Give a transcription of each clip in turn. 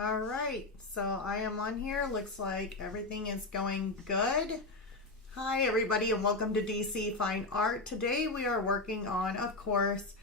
All right, so I am on here. Looks like everything is going good. Hi everybody and welcome to DC Fine Art. Today we are working on, of course,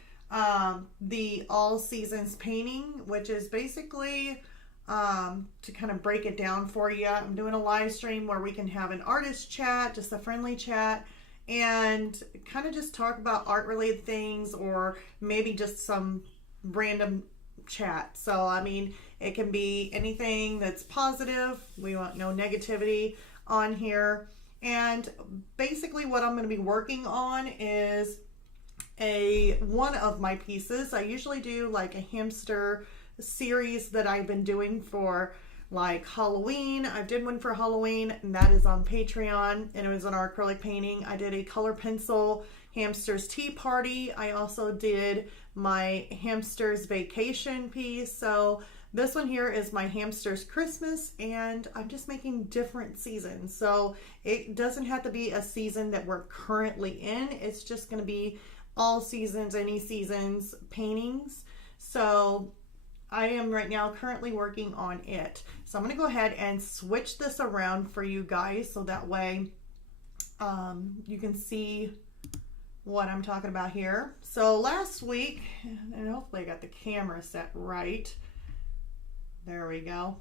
the all seasons painting, which is basically to kind of break it down for you. I'm doing a live stream where we can have an artist chat, just a friendly chat, and kind of just talk about art related things or maybe just some random chat. So I mean, it can be anything that's positive. We want no negativity on here. And basically what I'm going to be working on is one of my pieces. I usually do like a hamster series that I've been doing for like Halloween. I did one for Halloween and that is on Patreon, and it was an acrylic painting. I did a color pencil hamster's tea party. I also did my hamster's vacation piece. So this one here is my hamster's Christmas, and I'm just making different seasons. So it doesn't have to be a season that we're currently in. It's just going to be all seasons, any seasons paintings. So I am right now currently working on it. So I'm going to go ahead and switch this around for you guys so that way you can see what I'm talking about here. So last week, and hopefully I got the camera set right. There we go.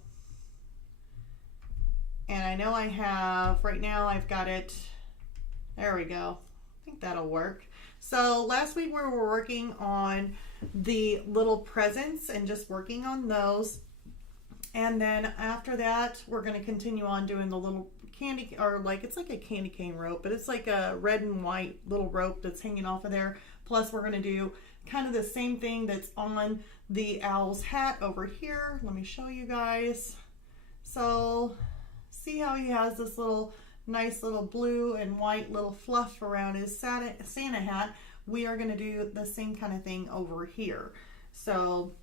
And I know I have, right now I've got it, there we go. I think that'll work. So last week we were working on the little presents and just working on those. And then after that, we're going to continue on doing the little candy, or like, it's like a candy cane rope, but it's like a red and white little rope that's hanging off of there. Plus we're going to do kind of the same thing that's on the owl's hat over here. Let me show you guys. So see how he has this little nice little blue and white little fluff around his Santa hat. We are going to do the same kind of thing over here. So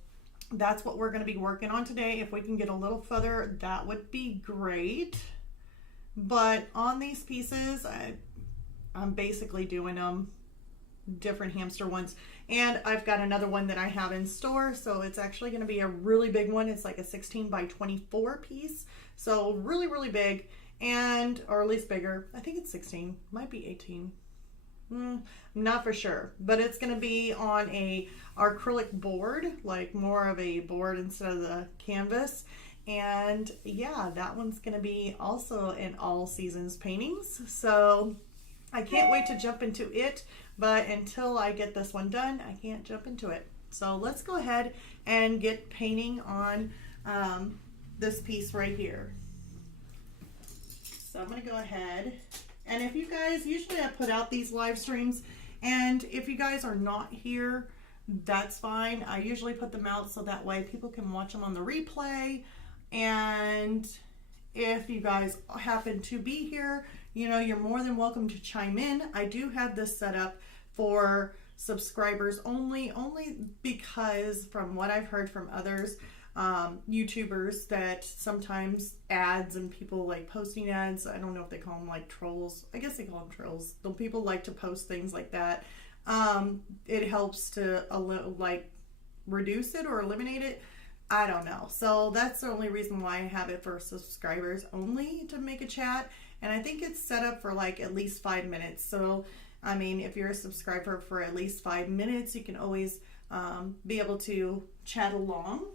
that's what we're going to be working on today. If we can get a little further, that would be great. But on these pieces, I'm basically doing them different hamster ones, and I've got another one that I have in store, so it's actually going to be a really big one. It's like a 16 by 24 piece, so really big, and or at least bigger. I think it's 16, might be 18, I'm not for sure, but it's going to be on a acrylic board, like more of a board instead of the canvas. And yeah, that one's going to be also in all seasons paintings, so I can't wait to jump into it. But until I get this one done, I can't jump into it. So let's go ahead and get painting on this piece right here. So I'm going to go ahead, and if you guys, usually I put out these live streams, and if you guys are not here, that's fine. I usually put them out so that way people can watch them on the replay. And if you guys happen to be here, you know, you're more than welcome to chime in. I do have this set up for subscribers only because from what I've heard from others, YouTubers, that sometimes ads and people like posting ads, I don't know if they call them like trolls. I guess they call them trolls. The people like to post things like that. It helps to like reduce it or eliminate it. I don't know. So that's the only reason why I have it for subscribers only, to make a chat. And I think it's set up for like at least 5 minutes. So, I mean, if you're a subscriber for at least 5 minutes, you can always be able to chat along.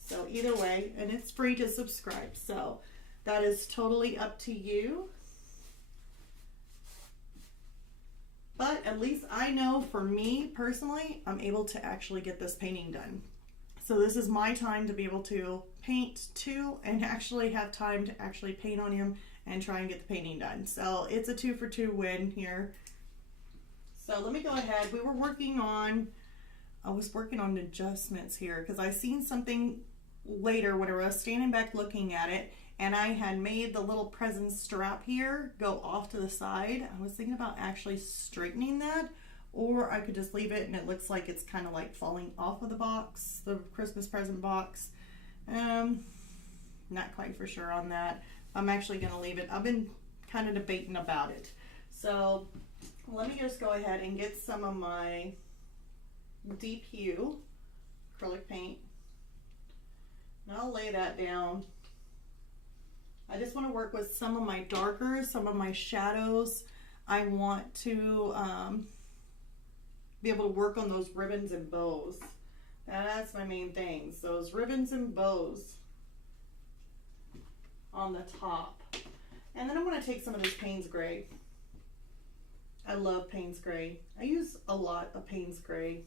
So either way, and it's free to subscribe. So that is totally up to you. But at least I know for me personally, I'm able to actually get this painting done. So this is my time to be able to paint too, and actually have time to actually paint on him and try and get the painting done. So it's a 2 for 2 win here. So let me go ahead. I was working on adjustments here because I seen something later when I was standing back looking at it, and I had made the little present strap here go off to the side. I was thinking about actually straightening that, or I could just leave it and it looks like it's kind of like falling off of the box, the Christmas present box. Not quite for sure on that. I'm actually going to leave it. I've been kind of debating about it. So let me just go ahead and get some of my deep hue acrylic paint. I'll lay that down. I just want to work with some of my darkers, some of my shadows. I want to be able to work on those ribbons and bows. That's my main things, those ribbons and bows on the top. And then I'm going to take some of this Payne's Gray. I love Payne's Gray. I use a lot of Payne's Gray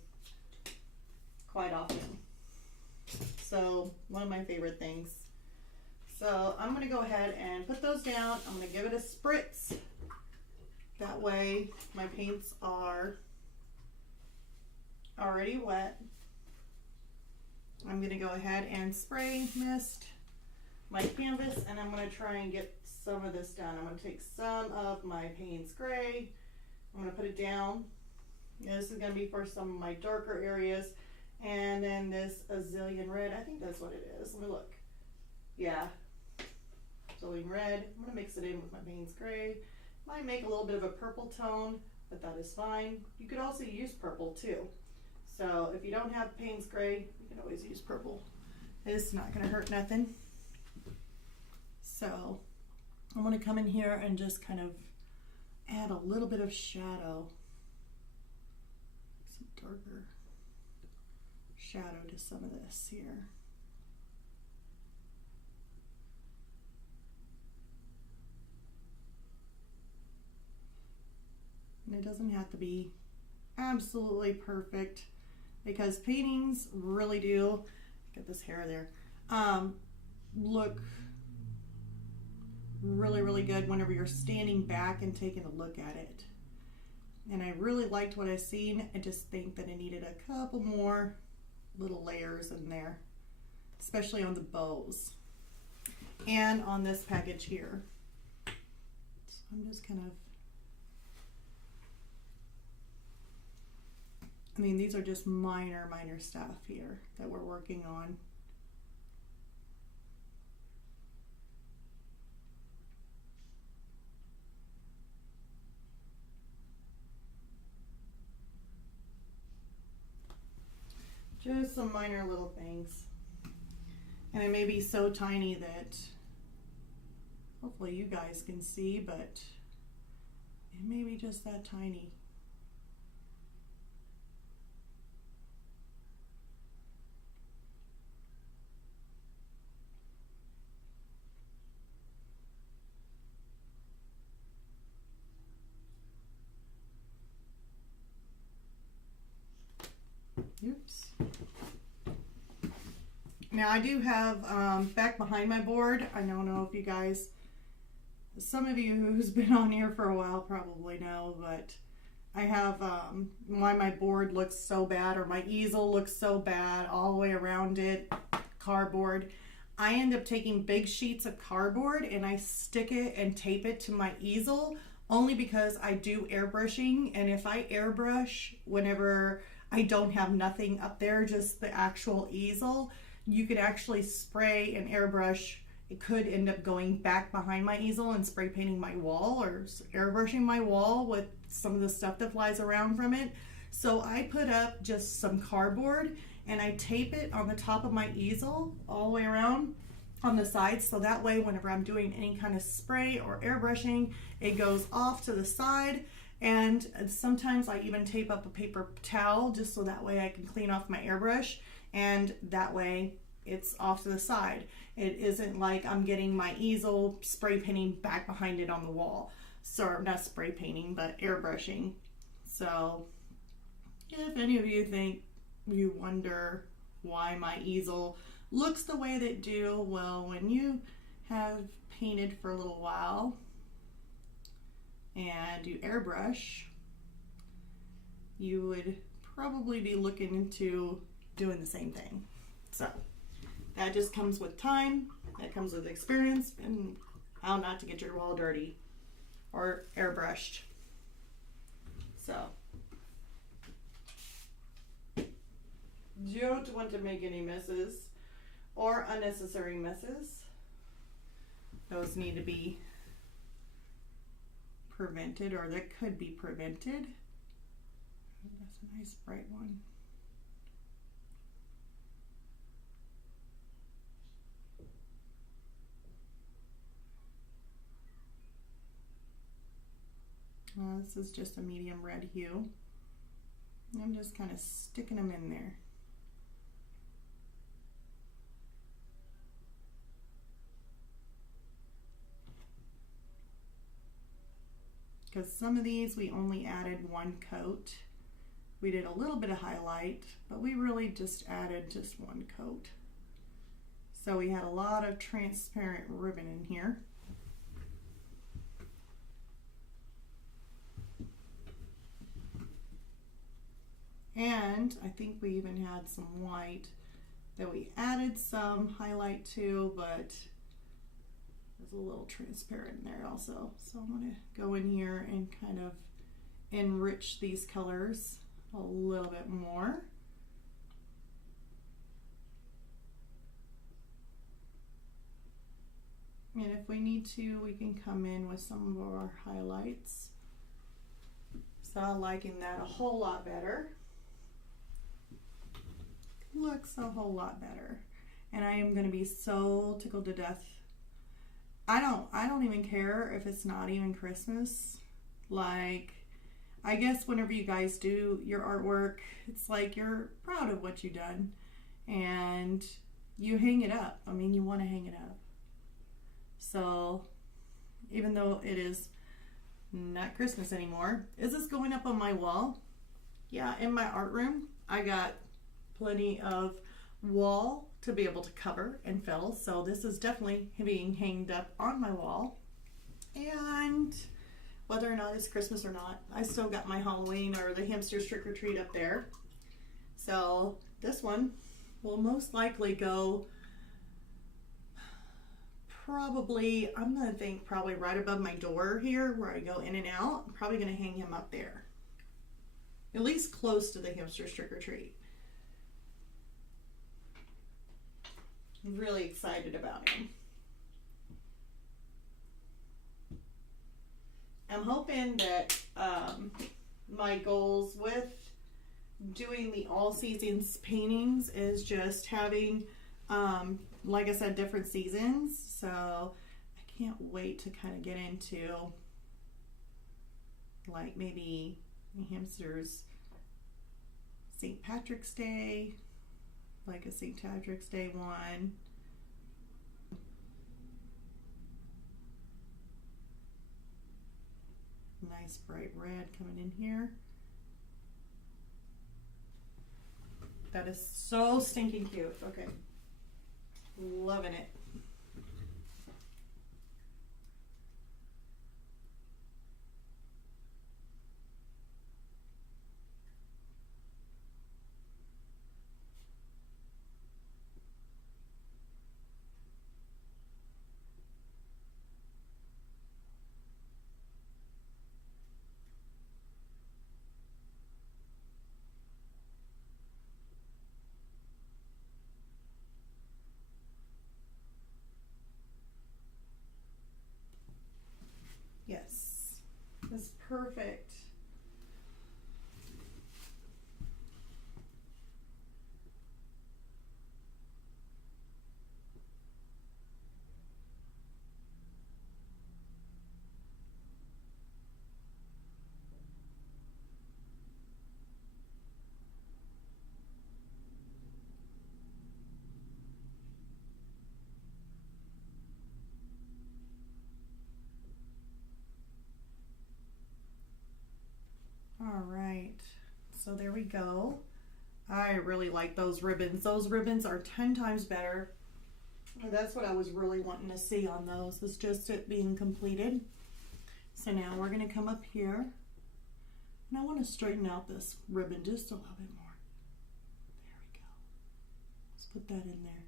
quite often. So one of my favorite things. So I'm going to go ahead and put those down. I'm going to give it a spritz. That way my paints are already wet. I'm going to go ahead and spray mist my canvas, and I'm going to try and get some of this done. I'm going to take some of my Payne's Gray. I'm going to put it down. This is going to be for some of my darker areas. And then this Azalea Red, I think that's what it is. Let me look. Yeah, Azalea Red. I'm going to mix it in with my Payne's Gray. Might make a little bit of a purple tone, but that is fine. You could also use purple too. So if you don't have Payne's Gray, you can always use purple. It's not going to hurt nothing. So I'm going to come in here and just kind of add a little bit of shadow. Some darker shadow to some of this here. And it doesn't have to be absolutely perfect, because paintings really do, get this hair there, look really, really good whenever you're standing back and taking a look at it. And I really liked what I seen. I just think that I needed a couple more little layers in there, especially on the bows and on this package here. So I'm just kind of, I mean, these are just minor stuff here that we're working on. Just some minor little things. And it may be so tiny that hopefully you guys can see, but it may be just that tiny. Oops. Now I do have back behind my board, I don't know if you guys, some of you who's been on here for a while probably know, but I have why my board looks so bad, or my easel looks so bad all the way around it, cardboard. I end up taking big sheets of cardboard and I stick it and tape it to my easel, only because I do airbrushing, and if I airbrush whenever I don't have nothing up there, just the actual easel, you could actually spray and airbrush. It could end up going back behind my easel and spray painting my wall, or airbrushing my wall with some of the stuff that flies around from it. So I put up just some cardboard and I tape it on the top of my easel all the way around on the sides, so that way whenever I'm doing any kind of spray or airbrushing, it goes off to the side. And sometimes I even tape up a paper towel just so that way I can clean off my airbrush, and that way it's off to the side. It isn't like I'm getting my easel spray painting back behind it on the wall. So, not spray painting, but airbrushing. So if any of you think, you wonder why my easel looks the way that it do, well, when you have painted for a little while and you airbrush, you would probably be looking into doing the same thing. So that just comes with time, that comes with experience, and how not to get your wall dirty or airbrushed. So don't want to make any messes or unnecessary messes. Those need to be prevented, or that could be prevented. That's a nice bright one. This is just a medium red hue. I'm just kind of sticking them in there. Because some of these we only added one coat. We did a little bit of highlight, but we really just added just one coat. So we had a lot of transparent ribbon in here. And I think we even had some white that we added some highlight to, but there's a little transparent in there also. So I'm going to go in here and kind of enrich these colors a little bit more. And if we need to, we can come in with some of our highlights. So I'm liking that a whole lot better. Looks a whole lot better. And I am going to be so tickled to death. I don't even care if it's not even Christmas. Like, I guess whenever you guys do your artwork, it's like you're proud of what you've done and you hang it up. I mean, you want to hang it up. So even though it is not Christmas anymore, is this going up on my wall? Yeah, in my art room, I got plenty of wall to be able to cover and fill. So this is definitely being hanged up on my wall. And whether or not it's Christmas or not, I still got my Halloween or the hamster's trick or treat up there. So this one will most likely go probably, I'm gonna think probably right above my door here where I go in and out. I'm probably gonna hang him up there. At least close to the hamster's trick or treat. I'm really excited about him. I'm hoping that my goals with doing the all seasons paintings is just having, like I said, different seasons. So I can't wait to kind of get into like maybe hamsters St. Patrick's Day, like a St. Patrick's Day one. Nice bright red coming in here. That is so stinking cute. Okay. Loving it. Yes, that's perfect. All right, so there we go. I really like those ribbons. Those ribbons are 10 times better. That's what I was really wanting to see on those, is just it being completed. So now we're going to come up here, and I want to straighten out this ribbon just a little bit more. There we go. Let's put that in there.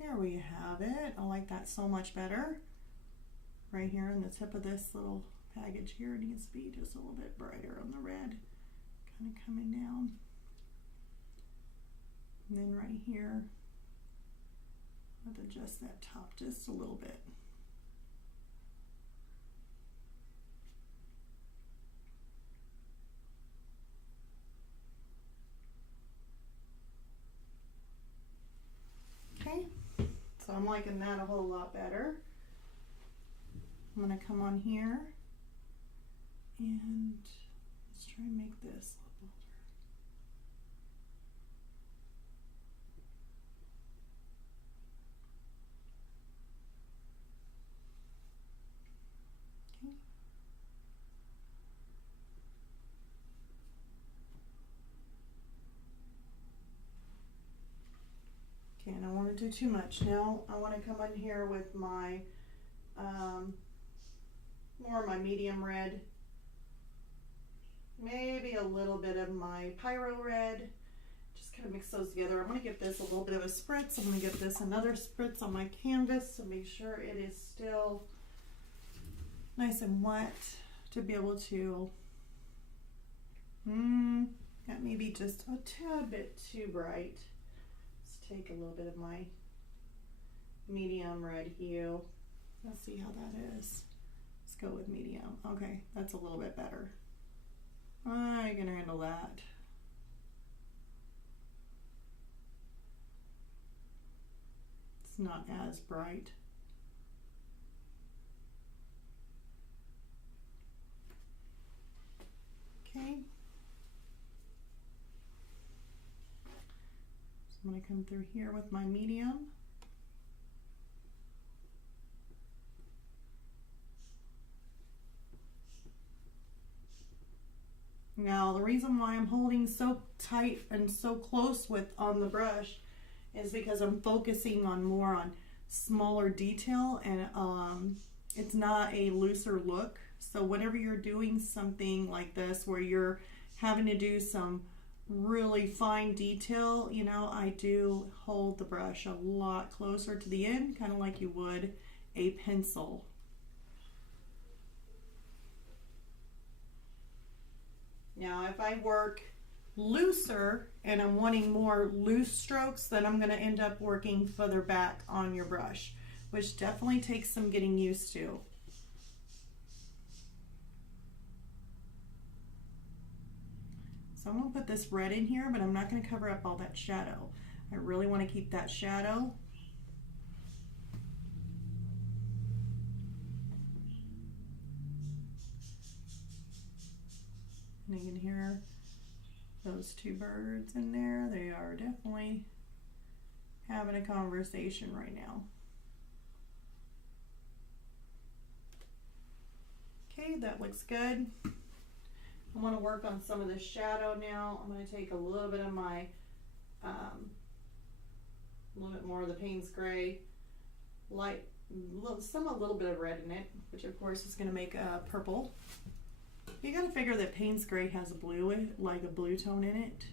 There we have it. I like that so much better. Right here on the tip of this little package here, it needs to be just a little bit brighter on the red, kind of coming down. And then right here, I'll adjust that top just a little bit. Okay, so I'm liking that a whole lot better. I'm going to come on here and let's try and make this a little bolder. Okay, and I don't want to do too much. Now I want to come on here with my more of my medium red, maybe a little bit of my pyro red. Just kind of mix those together. I'm going to give this a little bit of a spritz. I'm going to give this another spritz on my canvas to make sure it is still nice and wet to be able to, that may be just a tad bit too bright. Let's take a little bit of my medium red hue. Let's see how that is. Let's go with medium. Okay, that's a little bit better. I can handle that. It's not as bright. Okay. So I'm going to come through here with my medium. Now the reason why I'm holding so tight and so close with on the brush is because I'm focusing on more on smaller detail, and it's not a looser look. So whenever you're doing something like this where you're having to do some really fine detail, you know, I do hold the brush a lot closer to the end, kind of like you would a pencil. Now, if I work looser and I'm wanting more loose strokes, then I'm going to end up working further back on your brush, which definitely takes some getting used to. So I'm going to put this red in here, but I'm not going to cover up all that shadow. I really want to keep that shadow. And you can hear those two birds in there. They are definitely having a conversation right now. Okay, that looks good. I want to work on some of the shadow now. I'm going to take a little bit of my, a little bit more of the Payne's Gray, a little bit of red in it, which of course is going to make a purple. You got to figure that Payne's Gray has a blue, like a blue tone in it.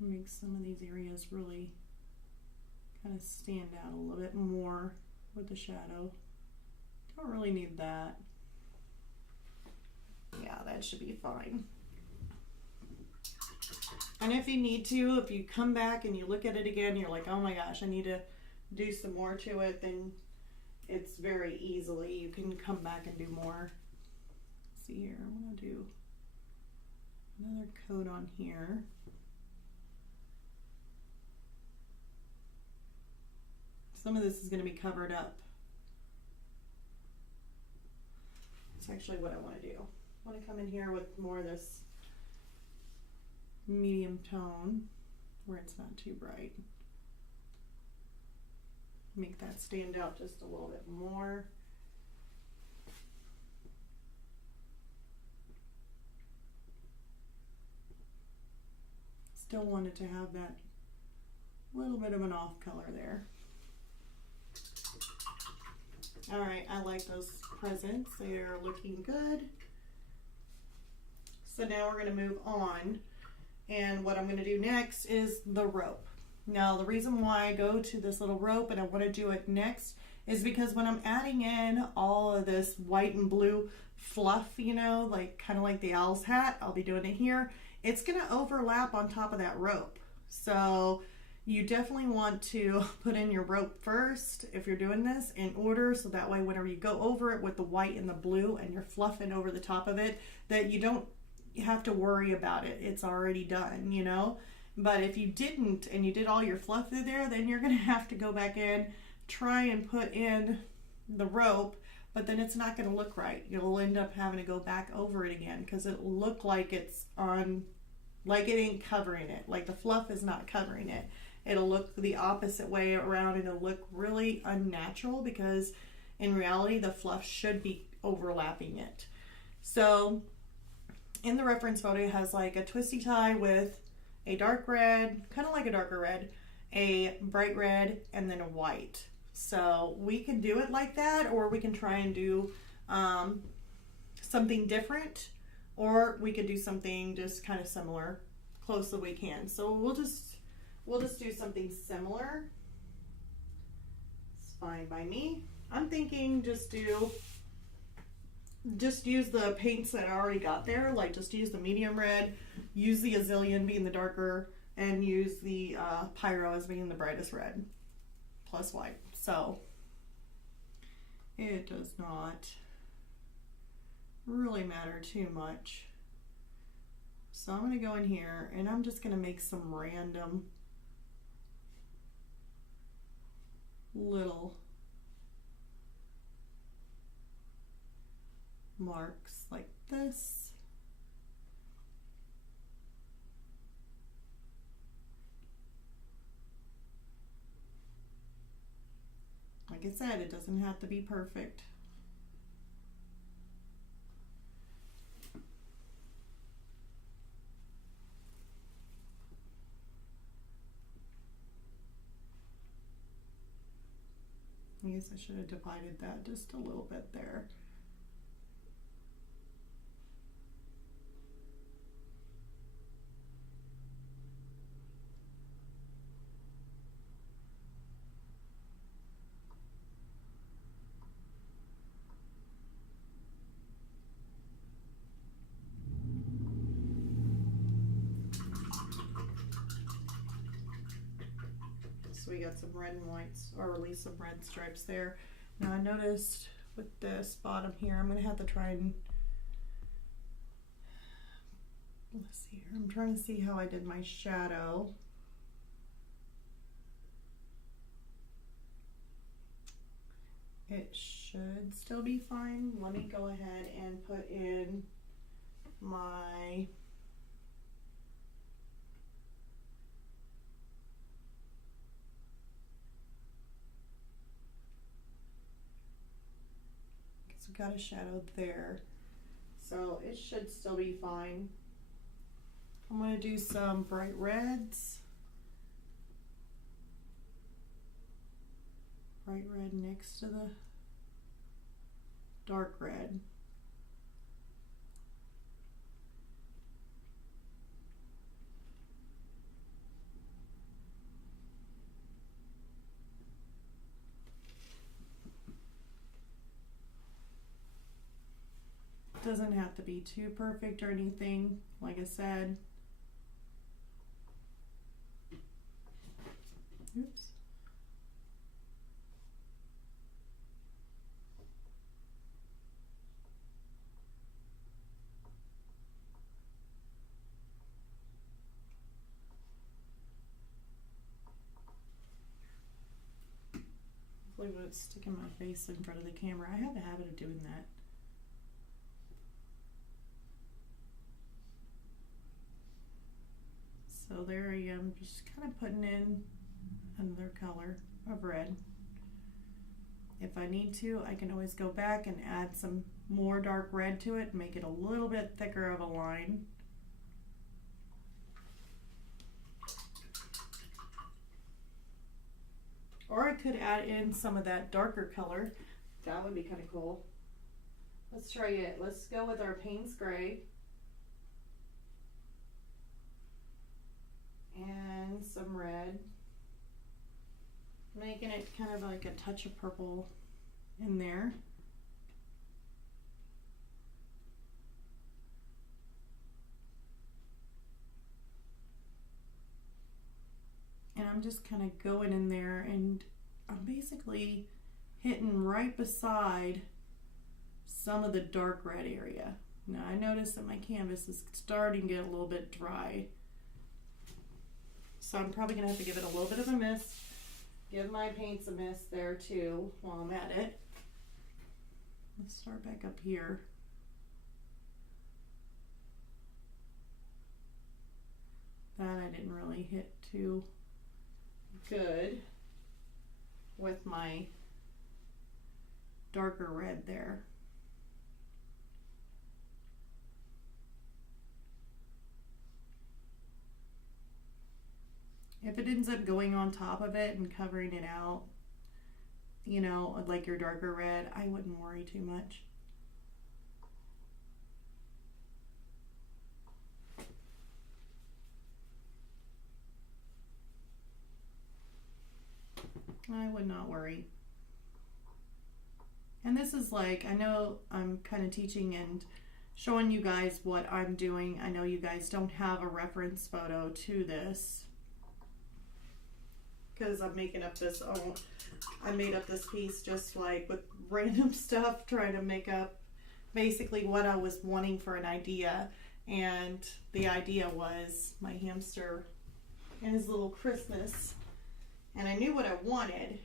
Makes some of these areas really kind of stand out a little bit more with the shadow. Don't really need that. Yeah, that should be fine. And if you need to, if you come back and you look at it again, you're like, oh my gosh, I need to do some more to it, then it's very easily, you can come back and do more. Let's see here, I'm going to do another coat on here. Some of this is going to be covered up. That's actually what I want to do. I want to come in here with more of this medium tone where it's not too bright. Make that stand out just a little bit more. Still wanted to have that little bit of an off color there. All right, I like those presents. They are looking good. So now we're going to move on, and what I'm going to do next is the rope. Now the reason why I go to this little rope and I want to do it next is because when I'm adding in all of this white and blue fluff, you know, like kind of like the owl's hat, I'll be doing it here. It's going to overlap on top of that rope. So You definitely want to put in your rope first if you're doing this in order, so that way whenever you go over it with the white and the blue and you're fluffing over the top of it, that you don't have to worry about it. It's already done, you know? But if you didn't and you did all your fluff through there, then you're going to have to go back in, try and put in the rope, but then it's not going to look right. You'll end up having to go back over it again because it'll look like it's on, like it ain't covering it, like the fluff is not covering it. It'll look the opposite way around and it'll look really unnatural because in reality the fluff should be overlapping it. So in the reference photo it has like a twisty tie with a dark red, kind of like a darker red, a bright red, and then a white. So we can do it like that, or we can try and do something different, or we could do something just kind of similar, close as we can. So we'll just do something similar. It's fine by me. I'm thinking just use the paints that I already got there, like just use the medium red, use the Azalean being the darker, and use the Pyro as being the brightest red, plus white. So it does not really matter too much. So I'm going to go in here and I'm just going to make some random little marks like this. Like I said, it doesn't have to be perfect. I guess I should have divided that just a little bit there. So we got some red and whites, or at least some red stripes there. Now I noticed with this bottom here, I'm going to have to try and, let's see here, I'm trying to see how I did my shadow. It should still be fine. Let me go ahead and put in my got a shadow there, so it should still be fine. I'm going to do some bright reds, bright red next to the dark red. Doesn't have to be too perfect or anything, like I said. Oops. Hopefully when it's sticking my face in front of the camera. I have a habit of doing that. So there I am, just kind of putting in another color of red. If I need to, I can always go back and add some more dark red to it and make it a little bit thicker of a line. Or I could add in some of that darker color. That would be kind of cool. Let's try it. Let's go with our Payne's Gray. And some red, making it kind of like a touch of purple in there. And I'm I'm just kind of going in there and I'm basically hitting right beside some of the dark red area. Now I notice that my canvas is starting to get a little bit dry. So I'm probably gonna have to give it a little bit of a mist. Give my paints a mist there too while I'm at it. Let's start back up here. That I didn't really hit too good with my darker red there. If it ends up going on top of it and covering it out, you know, like your darker red, I wouldn't worry too much. I would not worry. And this is like, I know I'm kind of teaching and showing you guys what I'm doing. I know you guys don't have a reference photo to this because I'm making up this, I made up this piece just like with random stuff, trying to make up basically what I was wanting for an idea. And the idea was my hamster and his little Christmas. And I knew what I wanted.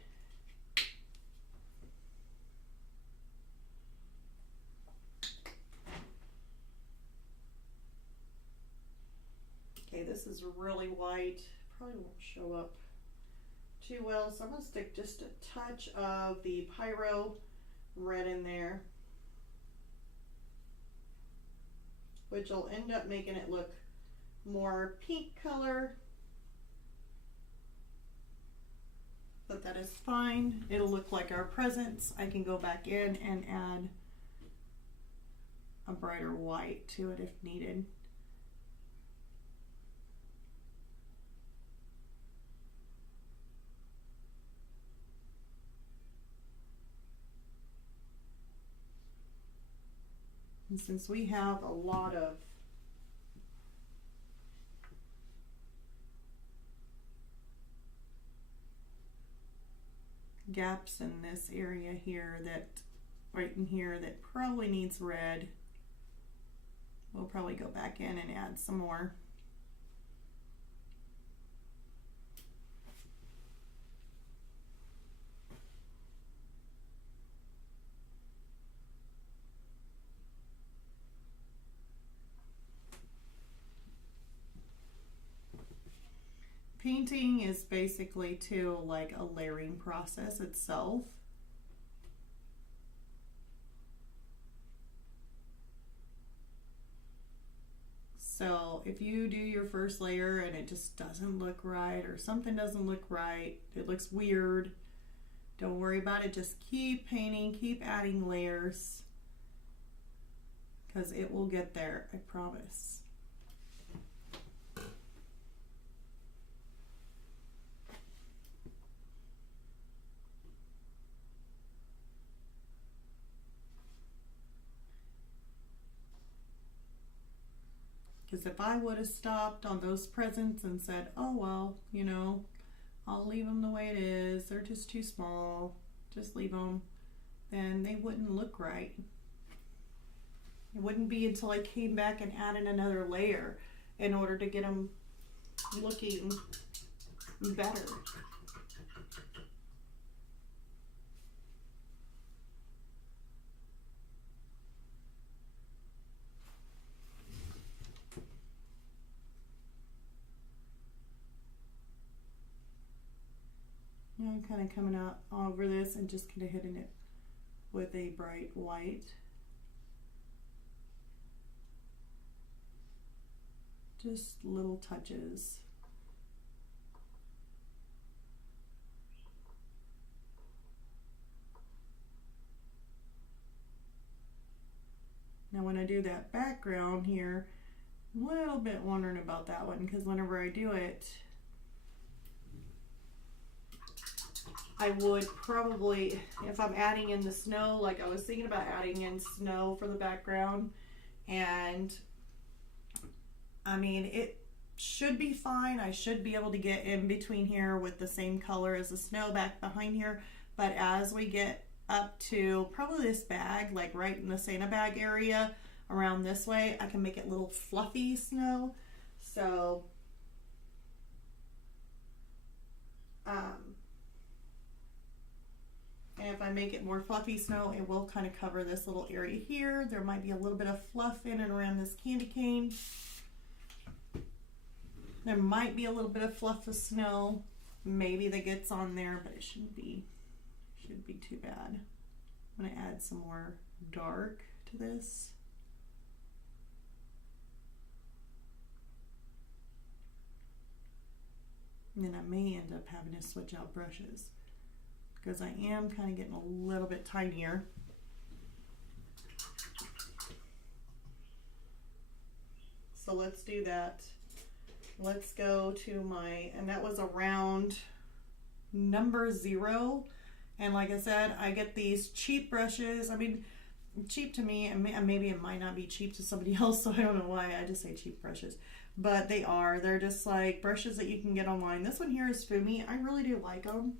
Okay, this is really white. Probably won't show up too well, so I'm going to stick just a touch of the Pyro red in there, which will end up making it look more pink color. But that is fine. It'll look like our presents. I can go back in and add a brighter white to it if needed. And since we have a lot of gaps in this area here, that right in here, that probably needs red, we'll probably go back in and add some more. Painting is basically too like a layering process itself. So if you do your first layer and it just doesn't look right, or something doesn't look right, it looks weird, don't worry about it. Just keep painting, keep adding layers, because it will get there, I promise. Because if I would have stopped on those presents and said, oh well, you know, I'll leave them the way it is, they're just too small, just leave them, then they wouldn't look right. It wouldn't be until I came back and added another layer in order to get them looking better. I'm kind of coming out over this and just kind of hitting it with a bright white. Just little touches. Now when I do that background here, I'm a little bit wondering about that one, because whenever I do it, I would probably, if I'm adding in the snow, like I was thinking about adding in snow for the background, and I mean, should be fine. I should be able to get in between here with the same color as the snow back behind here. But as we get up to probably this bag, like right in the Santa bag area around this way, I can make it little fluffy snow. So and if I make it more fluffy snow, it will kind of cover this little area here. There might be a little bit of fluff in and around this candy cane. There might be a little bit of fluff of snow, maybe that gets on there, but it shouldn't be too bad. I'm gonna add some more dark to this. And then I may end up having to switch out brushes because I am kind of getting a little bit tinier. So let's do that. Let's go to my, and that was around number 0. And like I said, I get these cheap brushes. I mean, cheap to me, and maybe it might not be cheap to somebody else, so I don't know why I just say cheap brushes. But they are. They're just like brushes that you can get online. This one here is Fumi. I really do like them.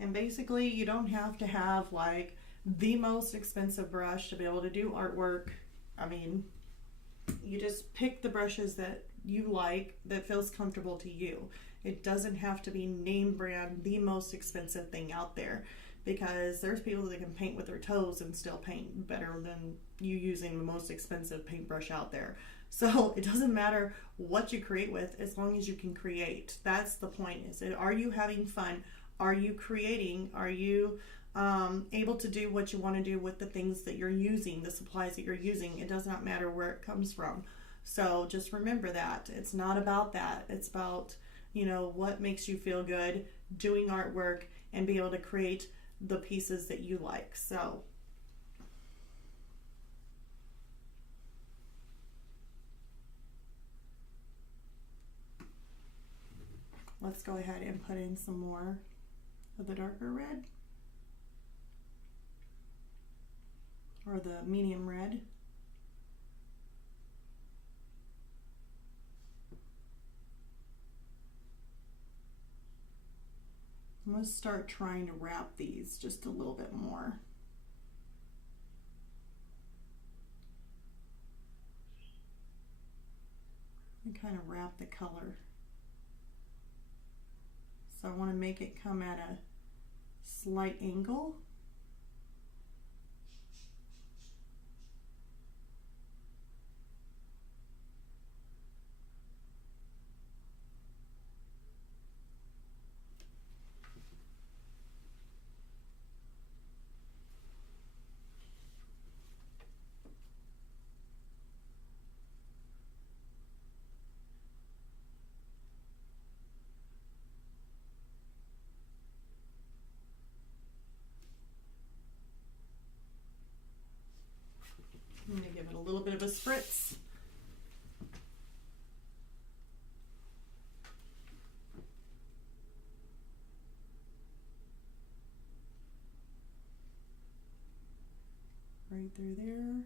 And basically, you don't have to have like the most expensive brush to be able to do artwork. I mean, you just pick the brushes that you like, that feels comfortable to you. It doesn't have to be name brand, the most expensive thing out there, because there's people that can paint with their toes and still paint better than you using the most expensive paintbrush out there. So it doesn't matter what you create with, as long as you can create. That's the point. Is it, are you having fun? Are you creating? Are you able to do what you want to do with the things that you're using, the supplies that you're using? It does not matter where it comes from. So just remember that. It's not about that. It's about, you know, what makes you feel good doing artwork and be able to create the pieces that you like. So let's go ahead and put in some more of the darker red, or the medium red. I'm going to start trying to wrap these just a little bit more. And kind of wrap the color. So I want to make it come at a slight angle. I'm going to give it a little bit of a spritz. Right through there.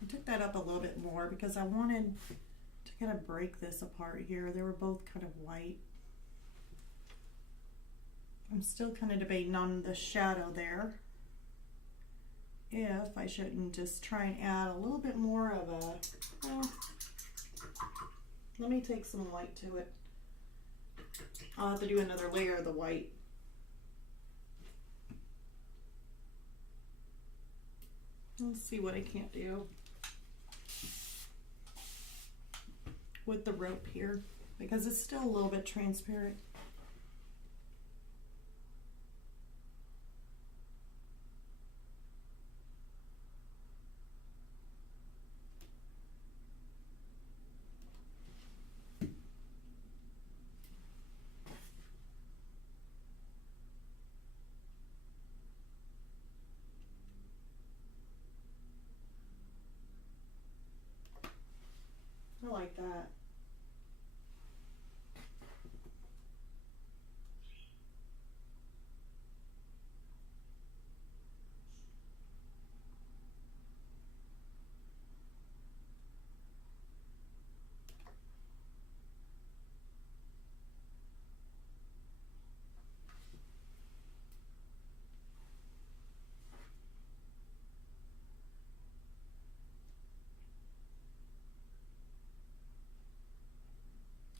I took that up a little bit more because I wanted to kind of break this apart here. They were both kind of white. I'm still kind of debating on the shadow there, if I shouldn't just try and add a little bit more of a, well, let me take some white to it. I'll have to do another layer of the white. Let's see what I can't do. with the rope here because it's still a little bit transparent. I like that.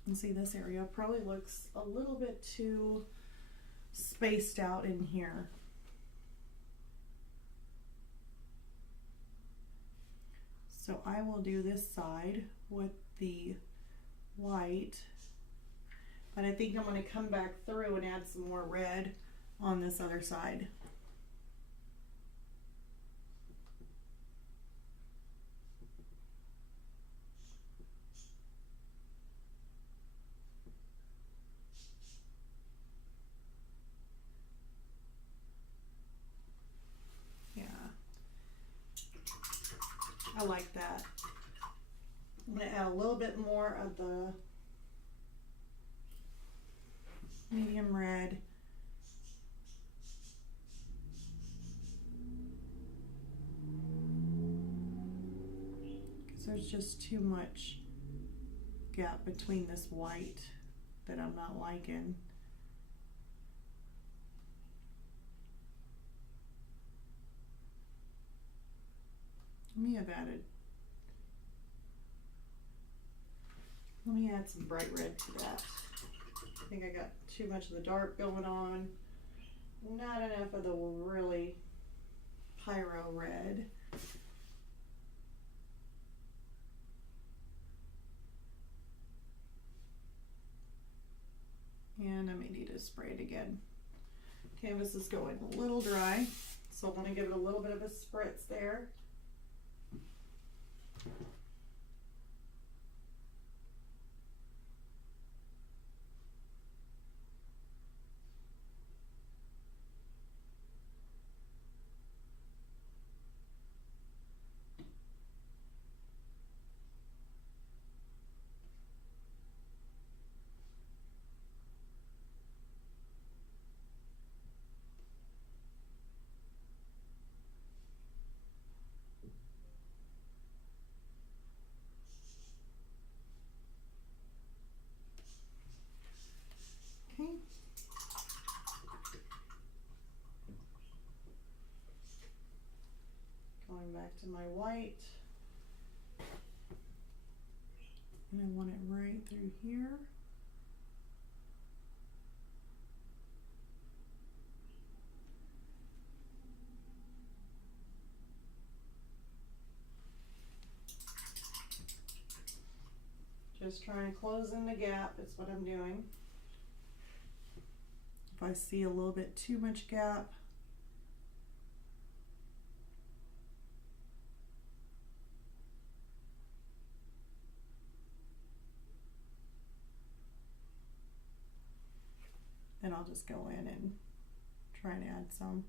And see, this area probably looks a little bit too spaced out in here. So I will do this side with the white, but I think I'm going to come back through and add some more red on this other side. I like that. I'm going to add a little bit more of the medium red. Because there's just too much gap between this white that I'm not liking. Let me add some bright red to that. I think I got too much of the dark going on. Not enough of the really pyro red. And I may need to spray it again. Canvas is going a little dry, so I want to give it a little bit of a spritz there. Okay. Going back to my white. And I want it right through here. Just trying to close in the gap, that's what I'm doing. If I see a little bit too much gap, then I'll just go in and try and add some.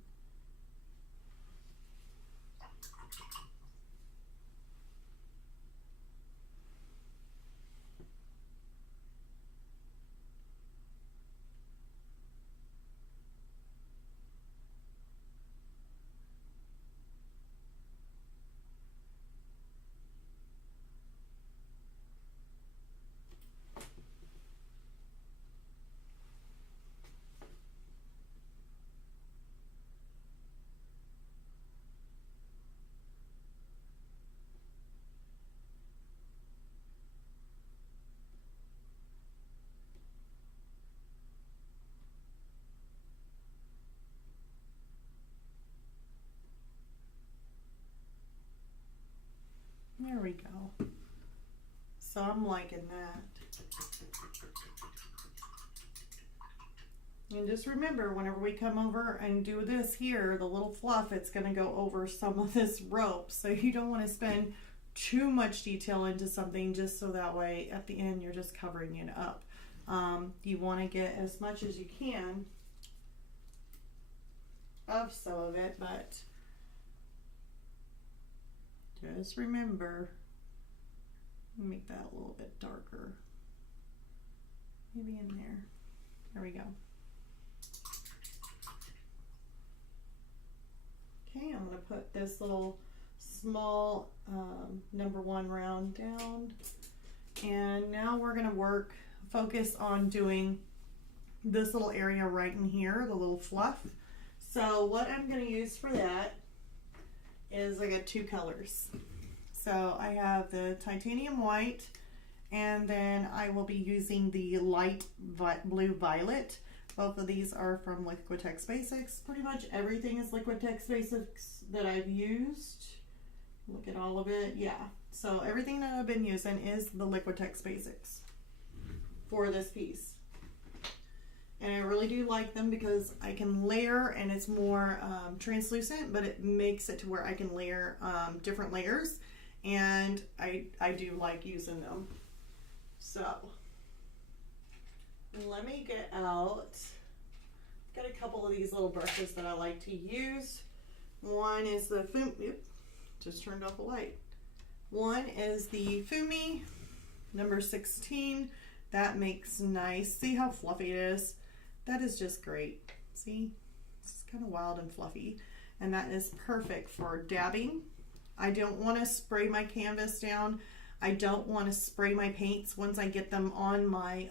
So I'm liking that. And just remember, whenever we come over and do this here, the little fluff, it's going to go over some of this rope. So you don't want to spend too much detail into something just so that way at the end you're just covering it up. You want to get as much as you can of some of it, but just remember, make that a little bit darker. Maybe in there. There we go. Okay, I'm going to put this little small #1 round down, and now we're going to focus on doing this little area right in here, the little fluff. So what I'm going to use for that is, I got 2 colors. So I have the titanium white, and then I will be using the light blue violet. Both of these are from Liquitex Basics. Pretty much everything is Liquitex Basics that I've used. Look at all of it. Yeah. So everything that I've been using is the Liquitex Basics for this piece. And I really do like them because I can layer, and it's more translucent, but it makes it to where I can layer different layers. And I do like using them. So let me get out, got a couple of these little brushes that I like to use. One is the just turned off the light. One is the Fumi number 16. That makes nice, see how fluffy it is? That is just great. See, it's kind of wild and fluffy, and that is perfect for dabbing. I don't want to spray my canvas down. I don't want to spray my paints once I get them on my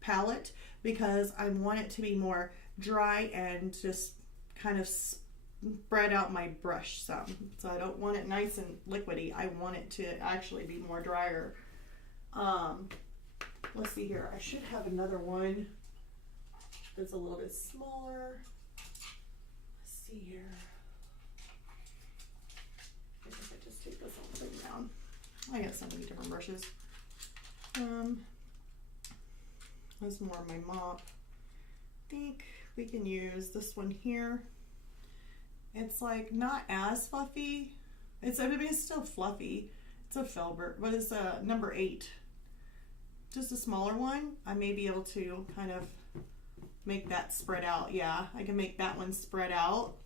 palette, because I want it to be more dry and just kind of spread out my brush some. So I don't want it nice and liquidy. I want it to actually be more drier. Let's see here. I should have another one that's a little bit smaller. Let's see here. I think I just take this whole thing down. I got so many different brushes. That's more of my mop. I think we can use this one here. It's like not as fluffy. I mean, it's still fluffy. It's a filbert, but it's a number 8. Just a smaller one. I may be able to kind of make that spread out. Yeah, I can make that one spread out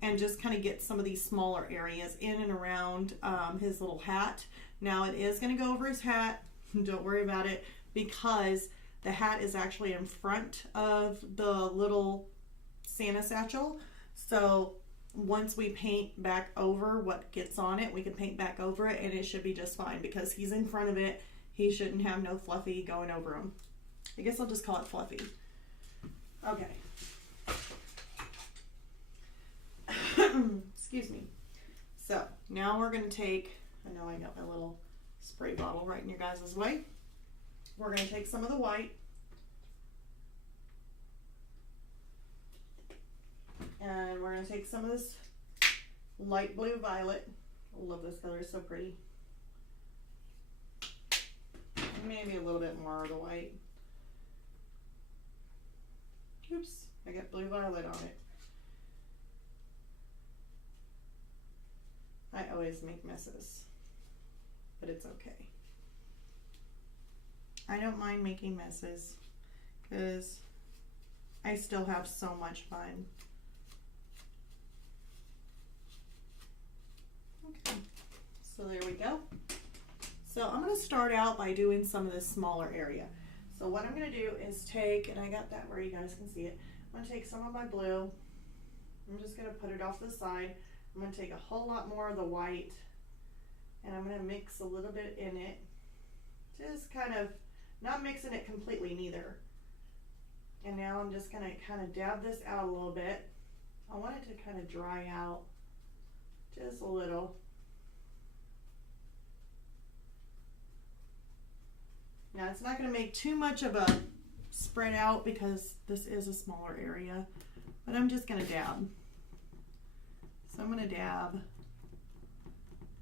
and just kind of get some of these smaller areas in and around his little hat. Now it is going to go over his hat. Don't worry about it, because the hat is actually in front of the little Santa satchel. So once we paint back over what gets on it, we can paint back over it, and it should be just fine because he's in front of it. He shouldn't have no fluffy going over him. I guess I'll just call it fluffy. Okay. Excuse me. So now we're going to take, I know I got my little spray bottle right in your guys' way. We're going to take some of the white and we're going to take some of this light blue violet. I love this color, it's so pretty. Maybe a little bit more of the white. Oops, I got blue violet on it. I always make messes, but it's okay. I don't mind making messes because I still have so much fun. Okay, so there we go. So I'm going to start out by doing some of this smaller area. So what I'm going to do is take, and I got that where you guys can see it, I'm going to take some of my blue, I'm just going to put it off to the side. I'm going to take a whole lot more of the white, and I'm going to mix a little bit in it, just kind of, not mixing it completely neither. And now I'm just going to kind of dab this out a little bit. I want it to kind of dry out just a little. Now it's not going to make too much of a spread out because this is a smaller area, but I'm just going to dab. So I'm going to dab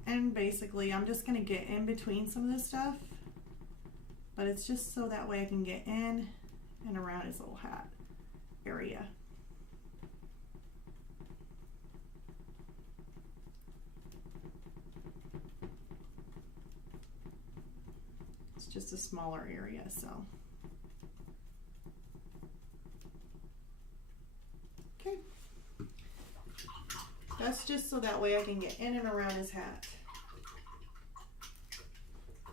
And basically I'm just going to get in between some of this stuff, but it's just so that way I can get in and around his little hat area. It's just a smaller area, so. Okay. That's just so that way I can get in and around his hat.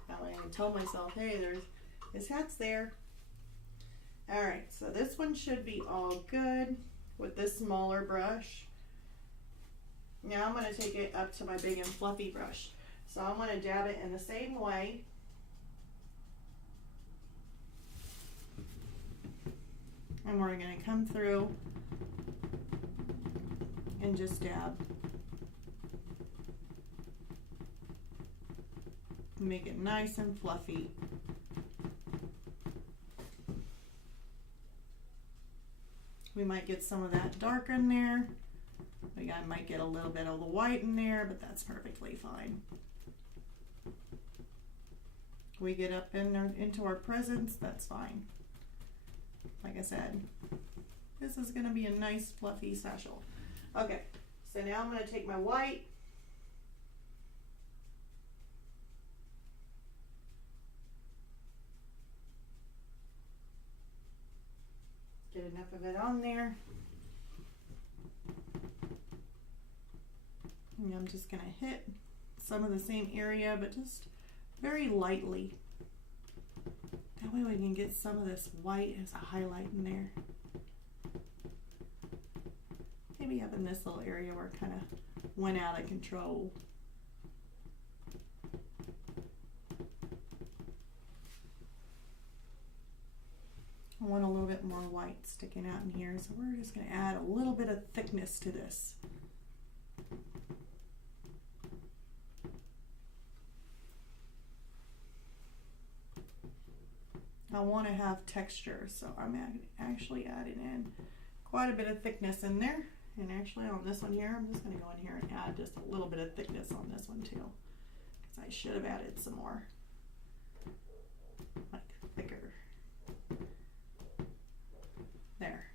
That way I can tell myself, hey, his hat's there. All right, so this one should be all good with this smaller brush. Now I'm going to take it up to my big and fluffy brush. So I'm going to dab it in the same way. And we're going to come through and just dab. Make it nice and fluffy. We might get some of that dark in there. I might get a little bit of the white in there, but that's perfectly fine. We get up in there, into our presents, that's fine. Like I said, this is going to be a nice fluffy satchel. Okay, so now I'm going to take my white. Get enough of it on there. And I'm just going to hit some of the same area, but just very lightly. That way we can get some of this white as a highlight in there. Maybe up in this little area where it kind of went out of control. I want a little bit more white sticking out in here, so we're just going to add a little bit of thickness to this. I want to have texture, so I'm actually adding in quite a bit of thickness in there. And actually on this one here, I'm just going to go in here and add just a little bit of thickness on this one too, because I should have added some more, like thicker. There.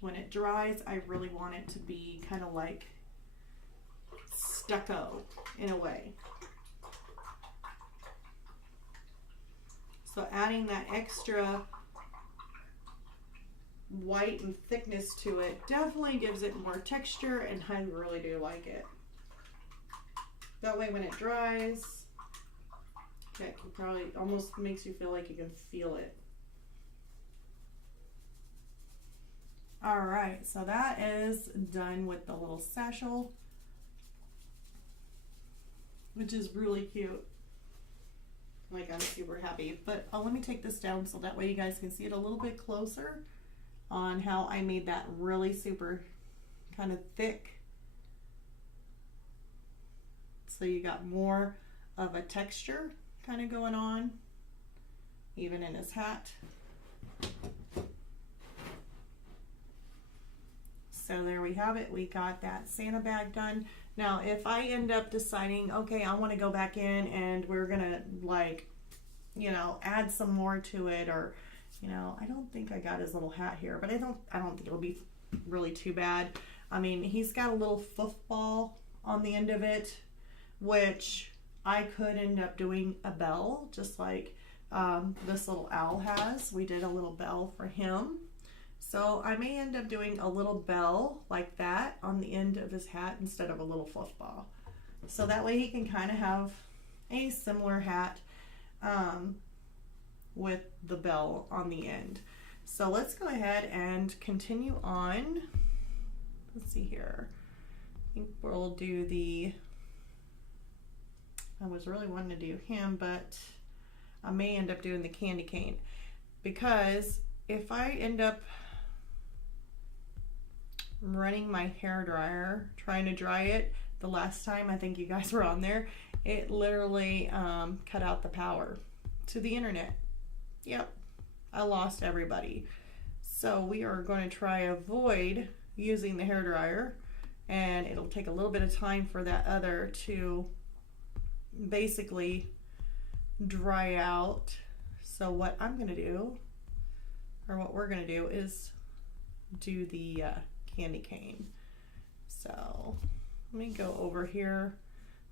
When it dries, I really want it to be kind of like stucco in a way. So adding that extra white and thickness to it definitely gives it more texture, and I really do like it. That way when it dries, that can probably almost makes you feel like you can feel it. All right, so that is done with the little satchel, which is really cute. Like, I'm super happy. But let me take this down so that way you guys can see it a little bit closer on how I made that really super kind of thick. So you got more of a texture kind of going on, even in his hat. So there we have it. We got that Santa bag done. Now, if I end up deciding, okay, I want to go back in and we're going to, like, you know, add some more to it, or, you know, I don't think I got his little hat here, but I don't think it'll be really too bad. I mean, he's got a little football on the end of it, which I could end up doing a bell, just like this little owl has. We did a little bell for him. So I may end up doing a little bell like that on the end of his hat instead of a little football. So that way he can kind of have a similar hat with the bell on the end. So let's go ahead and continue on. Let's see here. I think we'll do the, I was really wanting to do him, but I may end up doing the candy cane, because if I end up running my hair dryer trying to dry it, the last time I think you guys were on there, it literally cut out the power to the internet. Yep, I lost everybody. So we are going to try avoid using the hair dryer and it'll take a little bit of time for that other to basically dry out. So what I'm going to do, or what we're going to do, is do the candy cane. So let me go over here.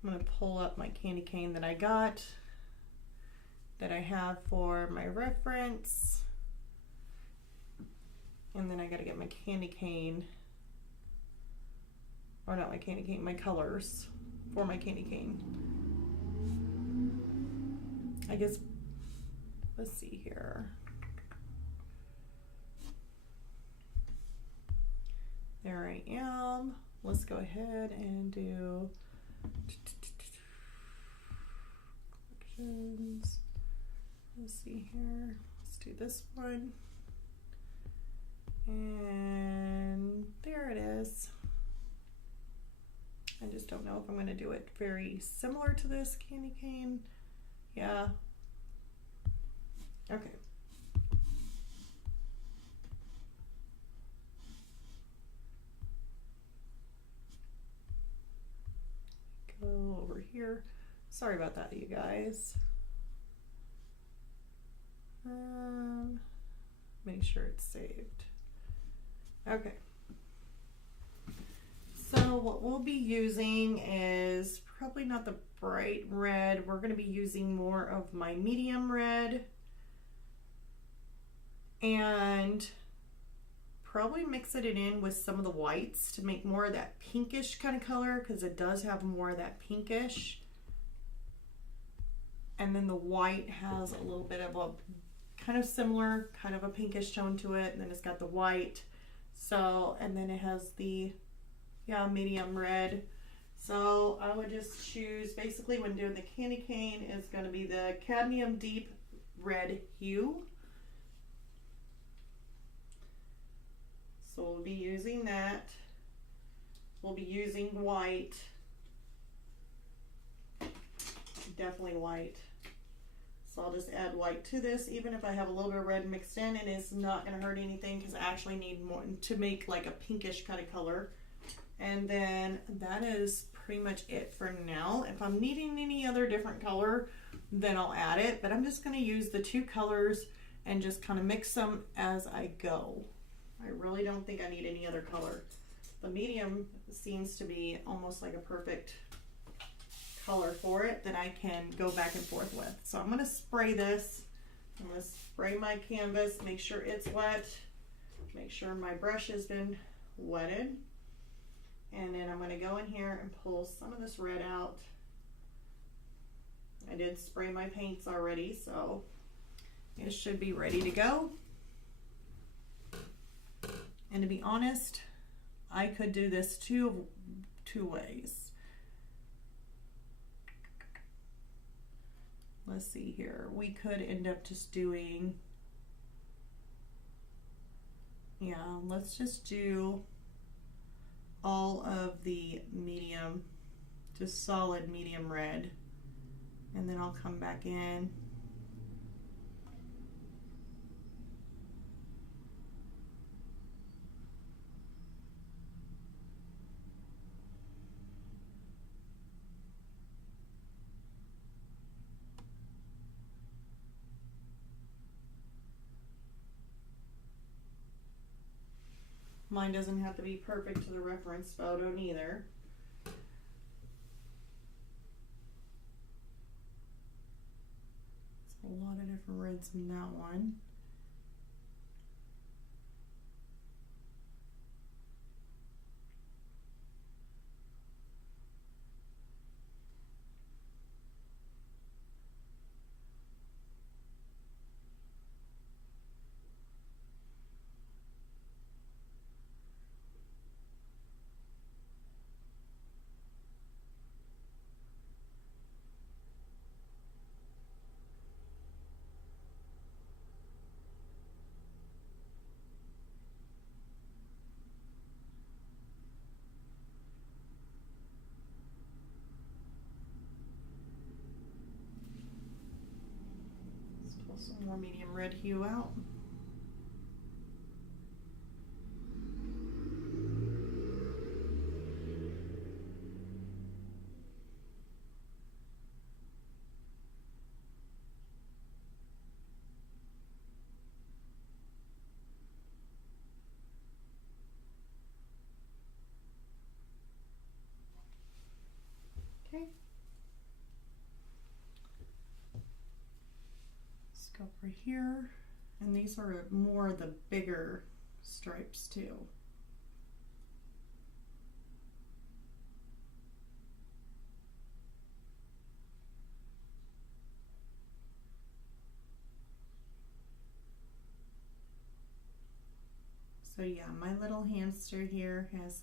I'm going to pull up my candy cane that I got, that I have for my reference. And then I got to get my candy cane, or not my candy cane, my colors for my candy cane. I guess, let's see here. There I am. Let's go ahead and do collections. Let's see here. Let's do this one. And there it is. I just don't know if I'm going to do it very similar to this candy cane. Yeah. Okay. Go over here. Sorry about that, you guys. Make sure it's saved. Okay. So what we'll be using is probably not the bright red. We're going to be using more of my medium red, and probably mixing it in with some of the whites to make more of that pinkish kind of color, because it does have more of that pinkish. And then the white has a little bit of a kind of similar, kind of a pinkish tone to it, and then it's got the white. So, and then it has the, yeah, medium red. So I would just choose, basically when doing the candy cane, is going to be the cadmium deep red hue. So we'll be using that. We'll be using white. Definitely white. So I'll just add white to this, even if I have a little bit of red mixed in, and it's not going to hurt anything, because I actually need more to make like a pinkish kind of color. And then that is pretty much it for now. If I'm needing any other different color, then I'll add it, but I'm just going to use the two colors and just kind of mix them as I go. I really don't think I need any other color. The medium seems to be almost like a perfect color for it that I can go back and forth with. So I'm going to spray this. I'm going to spray my canvas, make sure it's wet, make sure my brush has been wetted. And then I'm going to go in here and pull some of this red out. I did spray my paints already, so it should be ready to go. And to be honest, I could do this two ways. Let's see here. We could end up just doing, yeah, let's just do all of the medium, just solid medium red, and then I'll come back in. Mine doesn't have to be perfect to the reference photo neither. There's a lot of different reds in that one. Some more medium red hue out. over here. And these are more the bigger stripes too. So yeah, my little hamster here has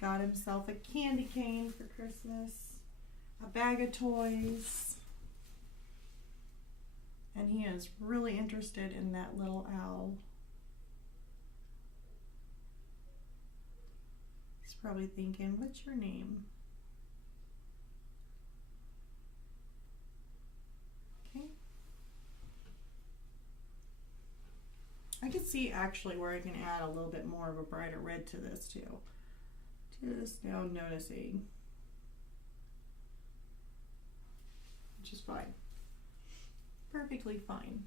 got himself a candy cane for Christmas, a bag of toys, and he is really interested in that little owl. He's probably thinking, what's your name? Okay. I can see actually where I can add a little bit more of a brighter red to this too. Just now noticing, which is fine. Perfectly fine.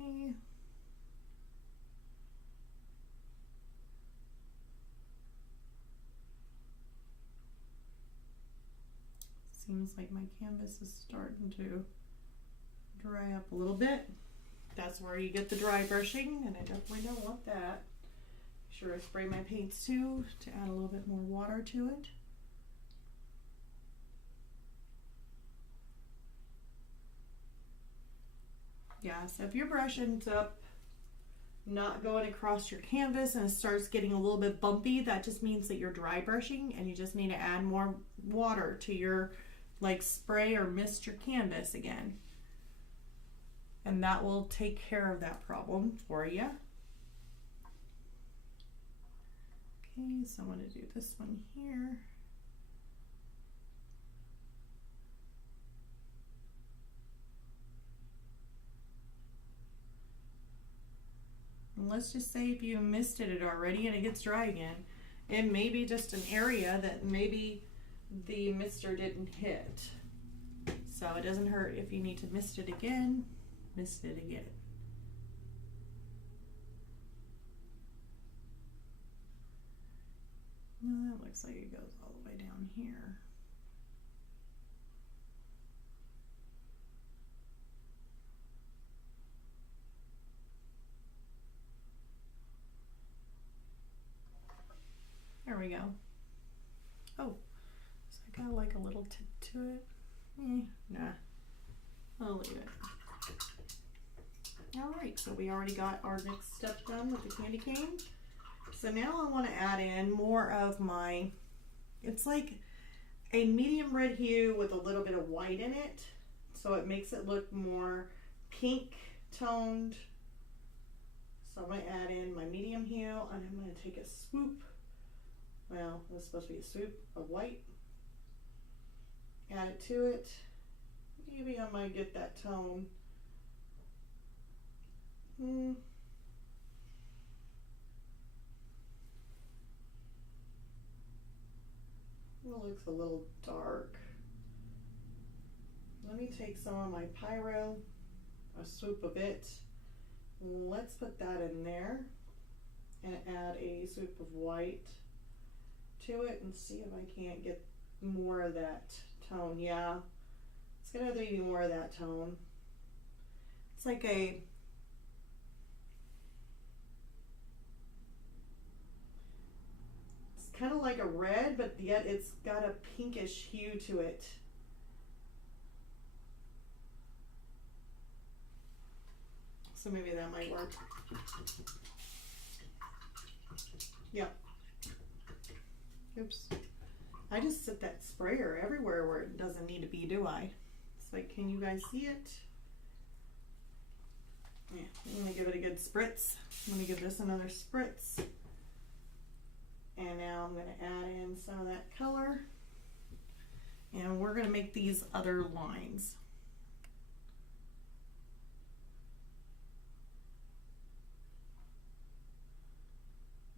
Okay. Seems like my canvas is starting to dry up a little bit. That's where you get the dry brushing, and I definitely don't want that. Be sure to spray my paints too to add a little bit more water to it. Yeah, so if your brush ends up not going across your canvas and it starts getting a little bit bumpy, that just means that you're dry brushing and you just need to add more water to your spray or mist your canvas again. And that will take care of that problem for you. Okay, so I'm going to do this one here. And let's just say if you misted it already and it gets dry again, it may be just an area that maybe the mister didn't hit. So it doesn't hurt if you need to mist it again, mist it again. No, that looks like it goes all the way down here. There we go. Oh, so I got like a little tip to it. Nah, I'll leave it. All right, so we already got our next step done with the candy cane. So now I want to add in more of my, it's like a medium red hue with a little bit of white in it. So it makes it look more pink toned. So I'm going to add in my medium hue, and I'm going to take a swoop. Well, it's supposed to be a swoop of white. Add it to it. Maybe I might get that tone. It looks a little dark. Let me take some of my Pyro, a swoop of it. Let's put that in there and add a swoop of white to it and see if I can't get more of that tone. Yeah, it's gonna be more of that tone. It's like a, it's kind of like a red, but yet it's got a pinkish hue to it. So maybe that might work. Yep. Oops. I just set that sprayer everywhere where it doesn't need to be, do I? It's like, can you guys see it? Yeah, I'm gonna give it a good spritz. I'm gonna give this another spritz. And now I'm gonna add in some of that color. And we're gonna make these other lines.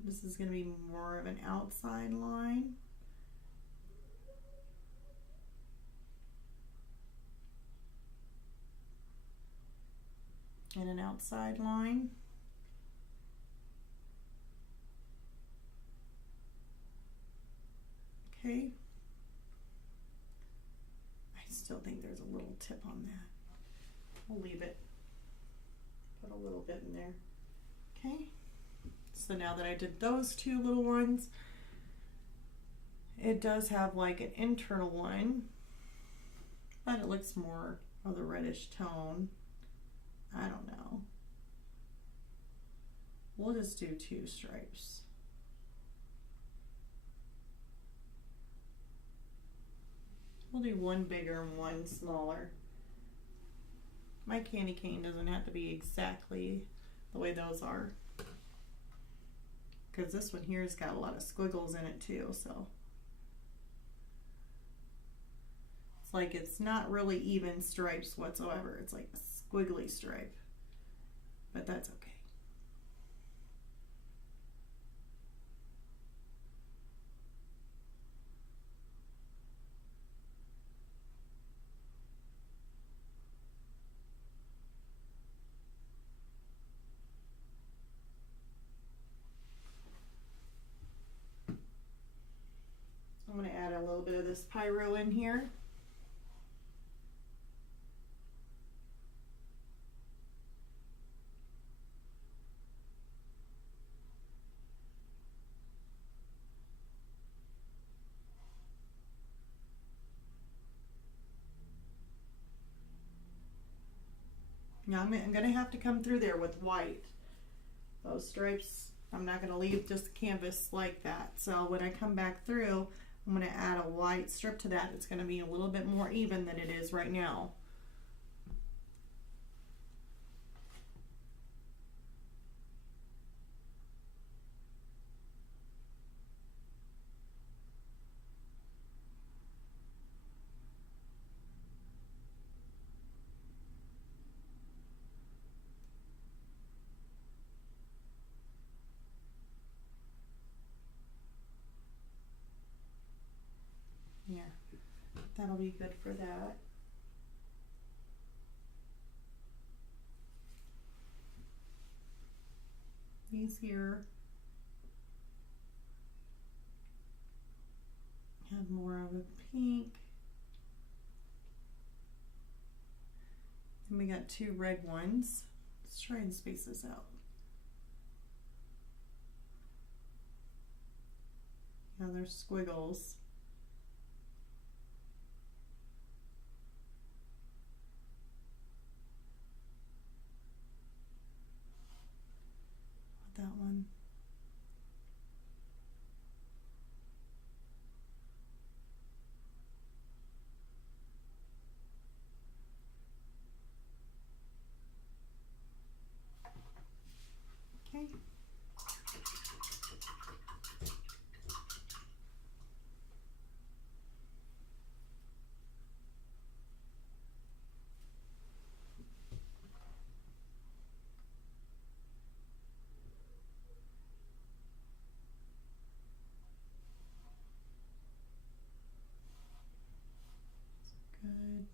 This is gonna be more of an outside line. And an outside line. Okay. still think there's a little tip on that. We'll leave it. Put a little bit in there. Okay. So now that I did those two little ones, it does have like an internal one, but it looks more of the reddish tone. I don't know. We'll just do 2 stripes. We'll do one bigger and one smaller. My candy cane doesn't have to be exactly the way those are, because this one here has got a lot of squiggles in it too, so it's like it's not really even stripes whatsoever. It's like a squiggly stripe, but that's okay. I'm going to add a little bit of this pyro in here. Now I'm going to have to come through there with white. Those stripes, I'm not going to leave just the canvas like that. So when I come back through, I'm going to add a white strip to that. It's going to be a little bit more even than it is right now. Yeah, that'll be good for that. These here have more of a pink. And we got 2 red ones. Let's try and space this out. Now there's squiggles. That one. Okay. Good.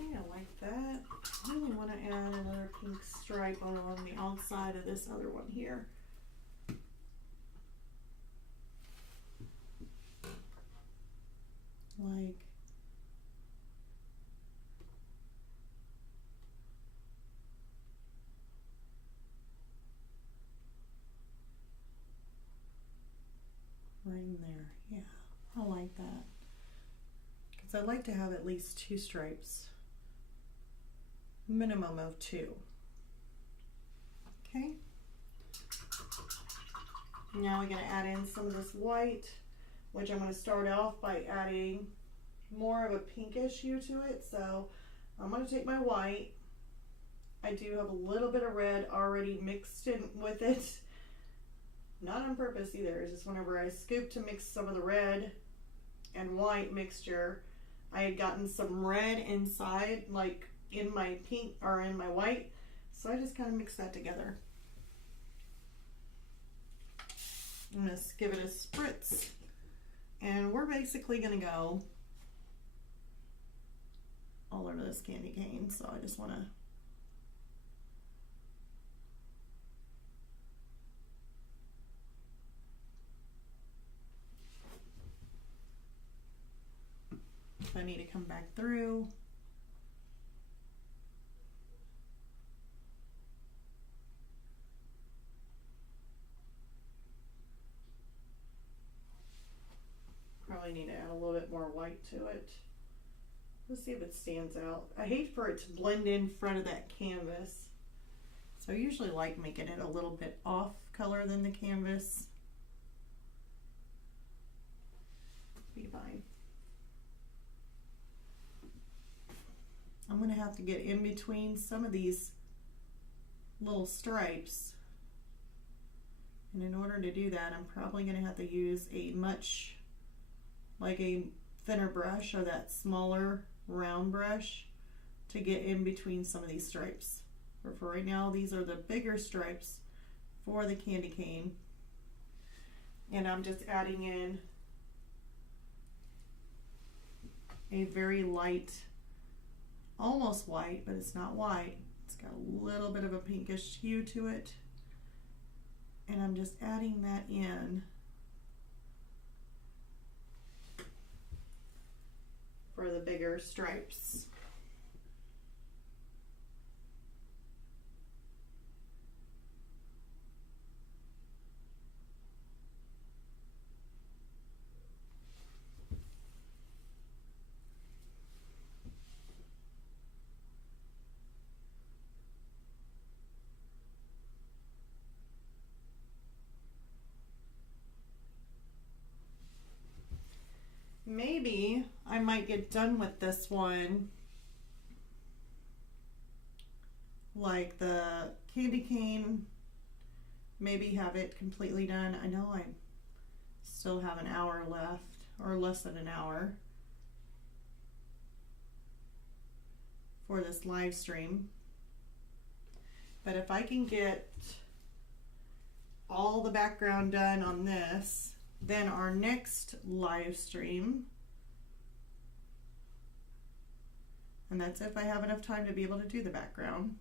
I like that. I really want to add another pink stripe along the outside of this other one here. Like right in there. Yeah, I like that. Because I like to have at least 2 stripes. Minimum of 2. Okay. Now we're going to add in some of this white, which I'm going to start off by adding more of a pinkish hue to it. So I'm going to take my white. I do have a little bit of red already mixed in with it. Not on purpose either. It's just whenever I scooped to mix some of the red and white mixture, I had gotten some red inside, like in my pink or in my white. So I just kind of mixed that together. I'm going to give it a spritz. And we're basically going to go all over this candy cane. So I just want to if I need to come back through. Probably need to add a little bit more white to it. Let's see if it stands out. I hate for it to blend in front of that canvas. So I usually like making it a little bit off color than the canvas. Be fine. I'm going to have to get in between some of these little stripes. And in order to do that, I'm probably going to have to use a like a thinner brush or that smaller round brush to get in between some of these stripes. But for right now, these are the bigger stripes for the candy cane. And I'm just adding in a very light, almost white, but it's not white. It's got a little bit of a pinkish hue to it. And I'm just adding that in for the bigger stripes. Maybe I might get done with this one like the candy cane, maybe have it completely done. I know I still have an hour left, or less than an hour, for this live stream. But if I can get all the background done on this, then our next live stream, and that's if I have enough time to be able to do the background.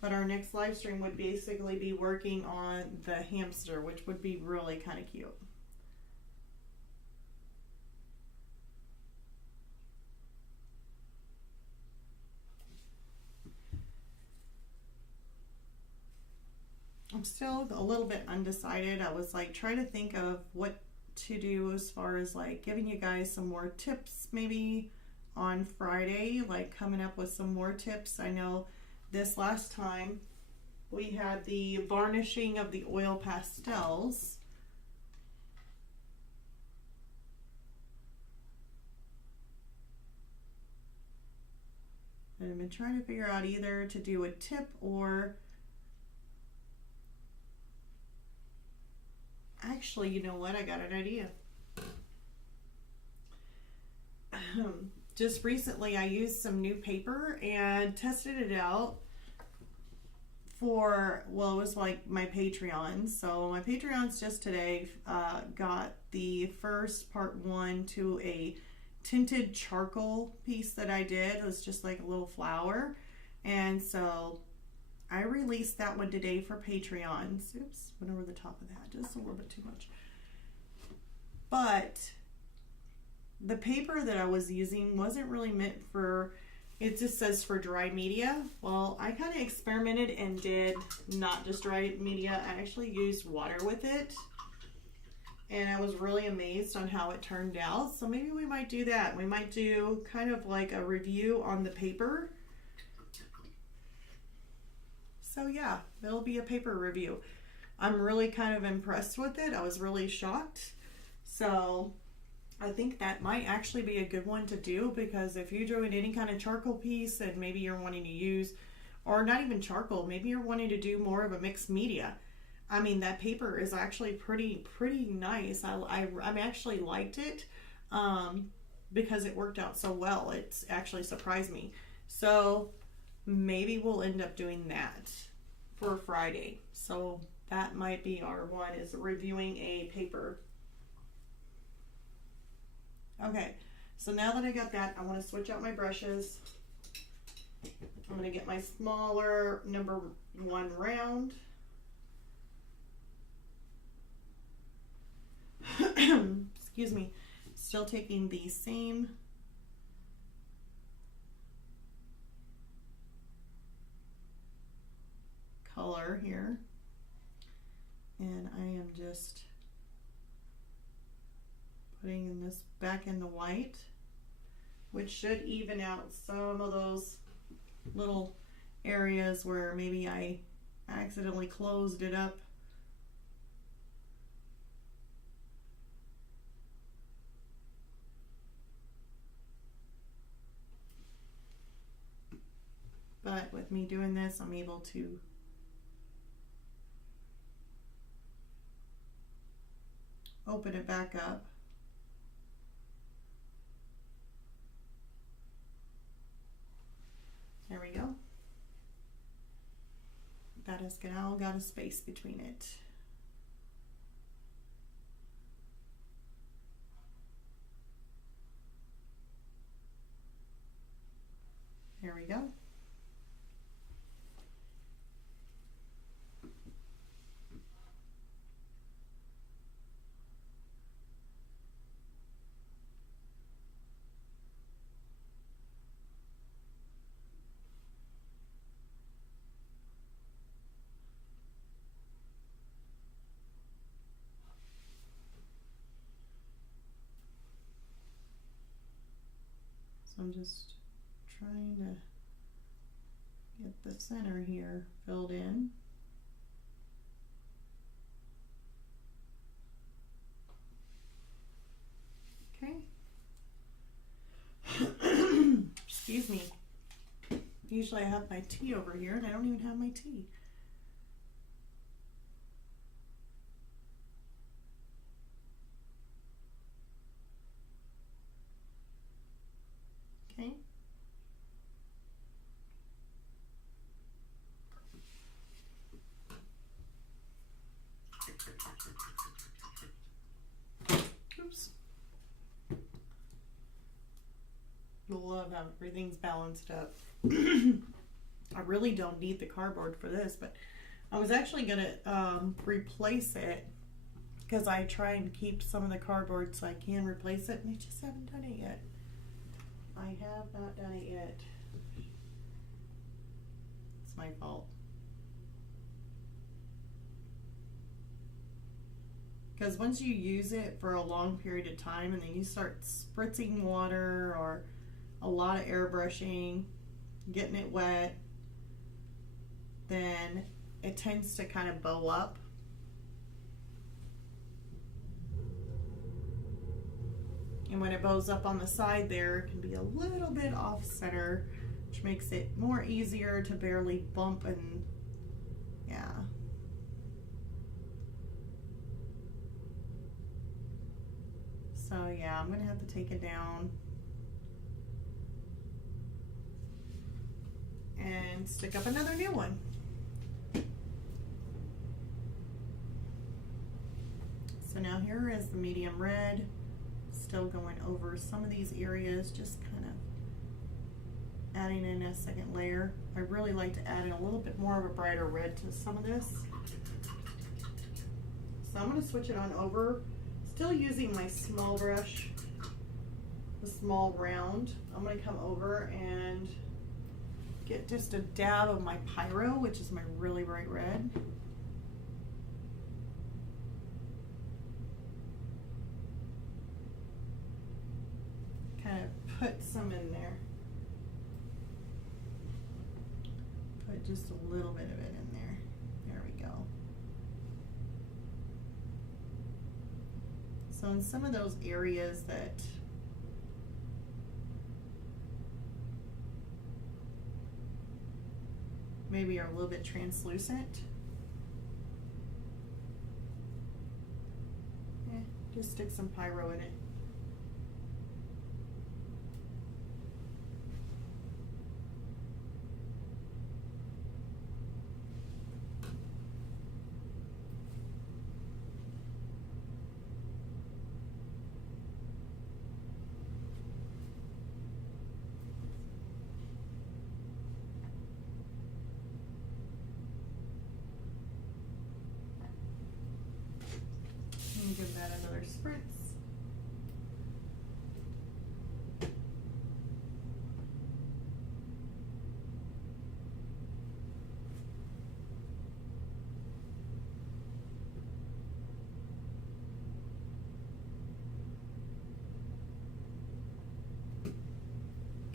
But our next live stream would basically be working on the hamster, which would be really kind of cute. I'm still a little bit undecided. I was like trying to think of what to do as far as like giving you guys some more tips maybe on Friday, like coming up with some more tips. I know this last time we had the varnishing of the oil pastels. And I've been trying to figure out either to do a tip or actually, you know what? I got an idea. Just recently I used some new paper and tested it out for, well, it was like my Patreon. So my Patreons just today got the first part 1 to a tinted charcoal piece that I did. It was just like a little flower. And so I released that one today for Patreons. Oops, went over the top of that just a little bit too much. But the paper that I was using wasn't really meant for, it just says for dry media. Well, I kind of experimented and did not just dry media. I actually used water with it. And I was really amazed on how it turned out. So maybe we might do that. We might do kind of like a review on the paper. So yeah, it'll be a paper review. I'm really kind of impressed with it. I was really shocked. So I think that might actually be a good one to do, because if you're doing any kind of charcoal piece and maybe you're wanting to use, or not even charcoal, maybe you're wanting to do more of a mixed media. I mean, that paper is actually pretty nice. I actually liked it because it worked out so well. It's actually surprised me. So maybe we'll end up doing that for Friday. So that might be our one, is reviewing a paper. Okay, so now that I got that, I want to switch out my brushes. I'm going to get my smaller number 1 round. Excuse me. Still taking the same color here. And I am just putting this back in the white, which should even out some of those little areas where maybe I accidentally closed it up. But with me doing this, I'm able to open it back up. There we go. That has now got a space between it. There we go. So I'm just trying to get the center here filled in. Okay. Excuse me. Usually I have my tea over here and I don't even have my tea. Okay. Oops. Love how everything's balanced up. I really don't need the cardboard for this, but I was actually gonna replace it, because I try and keep some of the cardboard so I can replace it, and I just haven't done it yet. I have not done it yet. It's my fault. Because once you use it for a long period of time and then you start spritzing water or a lot of airbrushing, getting it wet, then it tends to kind of bow up. And when it bows up on the side there, it can be a little bit off center, which makes it more easier to barely bump, and yeah. So yeah, I'm gonna have to take it down and stick up another new one. So now here is the medium red. Still going over some of these areas, just kind of adding in a second layer. I really like to add in a little bit more of a brighter red to some of this. So I'm going to switch it on over, still using my small brush, the small round. I'm going to come over and get just a dab of my Pyro, which is my really bright red. Kind of put some in there. Put just a little bit of it in there. There we go. So So in some of those areas that maybe are a little bit translucent, just stick some pyro in it. Give that another spritz.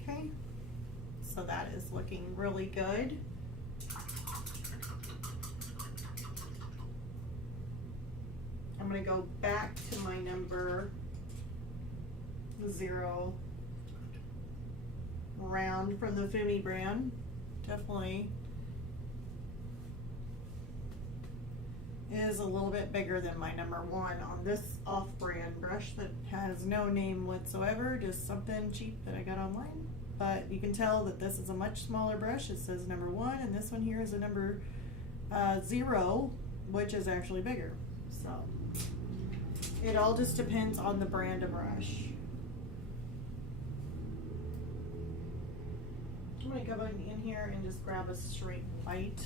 Okay, so that is looking really good. I'm going to go back to my number 0 round from the Fumi brand. Definitely is a little bit bigger than my number 1 on this off-brand brush that has no name whatsoever, just something cheap that I got online. But you can tell that this is a much smaller brush. It says number 1, and this one here is a number 0, which is actually bigger. So it all just depends on the brand of brush. I'm going to go in here and just grab a straight white.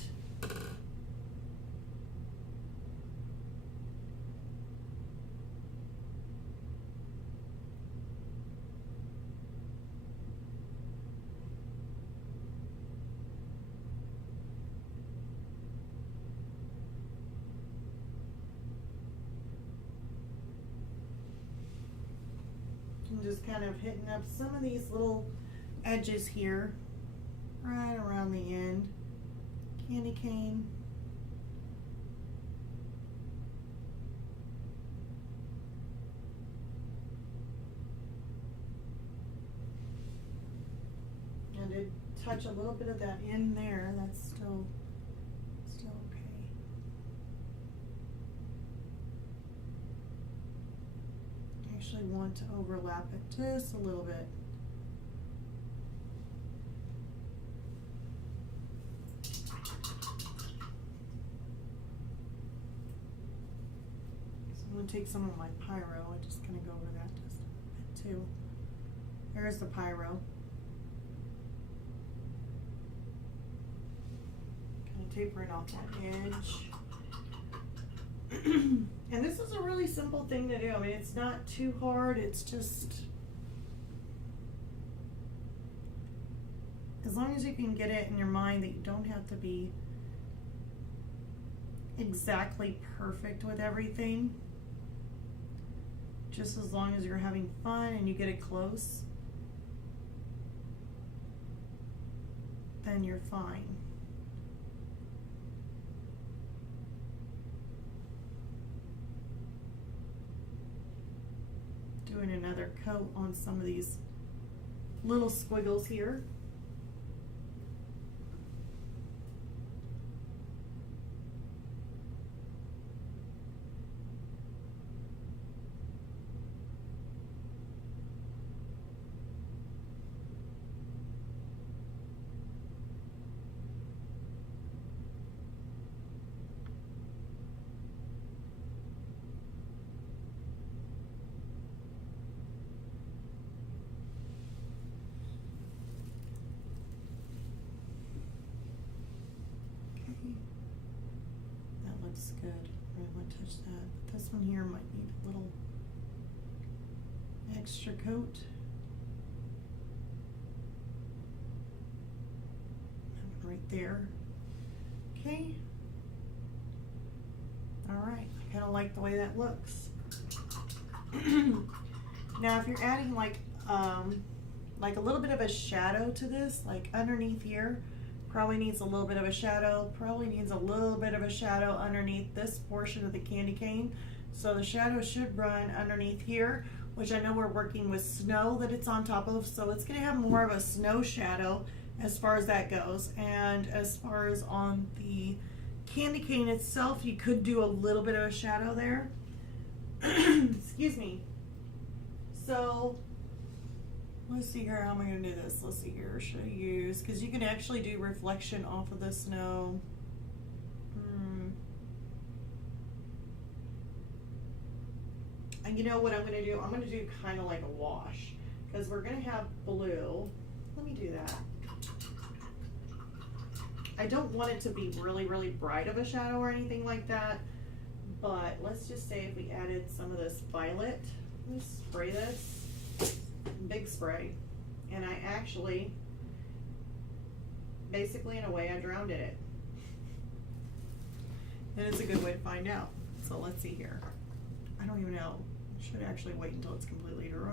And just kind of hitting up some of these little edges here, right around the end. Candy cane. And to touch a little bit of that in there, that's still okay. Actually want to overlap it just a little bit. So I'm going to take some of my pyro and just kind of go over that just a bit too. There's the pyro. Kind of tapering off that edge. And this is a really simple thing to do. I mean, it's not too hard. It's just, as long as you can get it in your mind that you don't have to be exactly perfect with everything. Just as long as you're having fun and you get it close, then you're fine. Doing another coat on some of these little squiggles here. Good. I might touch that. But this one here might need a little extra coat. Right there. Okay. All right. I kind of like the way that looks. Now, if you're adding like a little bit of a shadow to this, like underneath here. Probably needs a little bit of a shadow, probably needs a little bit of a shadow underneath this portion of the candy cane. So the shadow should run underneath here, which I know we're working with snow that it's on top of, so it's going to have more of a snow shadow as far as that goes. And as far as on the candy cane itself, you could do a little bit of a shadow there. Excuse me. So let's see here, how am I going to do this? Let's see here, should I use, because you can actually do reflection off of the snow. And you know what I'm going to do? I'm going to do kind of like a wash, because we're going to have blue. Let me do that. I don't want it to be really, really bright of a shadow or anything like that, but let's just say if we added some of this violet, let me spray this, big spray, and I actually, basically in a way, I drowned in it. And it's a good way to find out. So let's see here. I don't even know. I should actually wait until it's completely dry.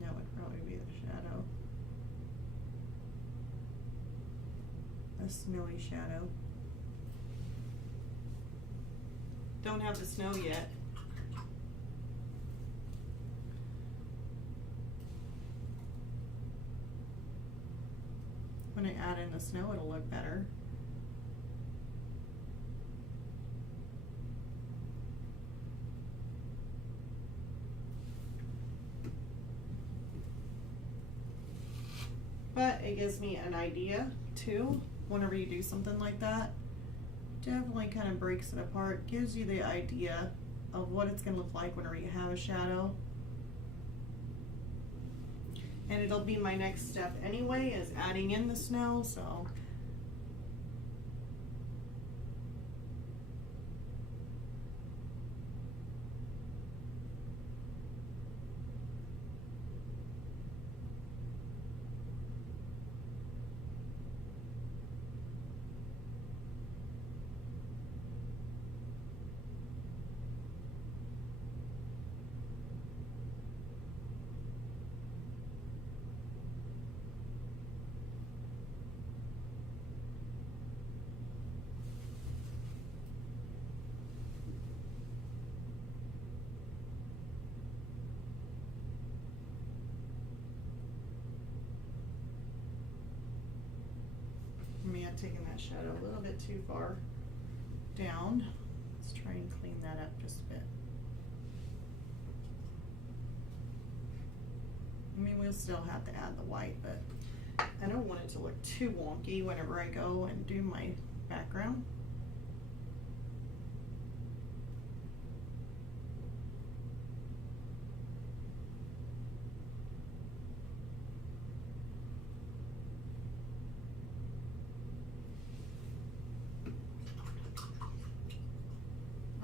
That would probably be the shadow. A snowy shadow. Don't have the snow yet. When I add in the snow, it'll look better. But it gives me an idea too. Whenever you do something like that, definitely kind of breaks it apart, gives you the idea of what it's going to look like whenever you have a shadow. And it'll be my next step anyway, is adding in the snow. So I'm taking that shadow a little bit too far down. Let's try and clean that up just a bit. I mean, we'll still have to add the white, but I don't want it to look too wonky whenever I go and do my background.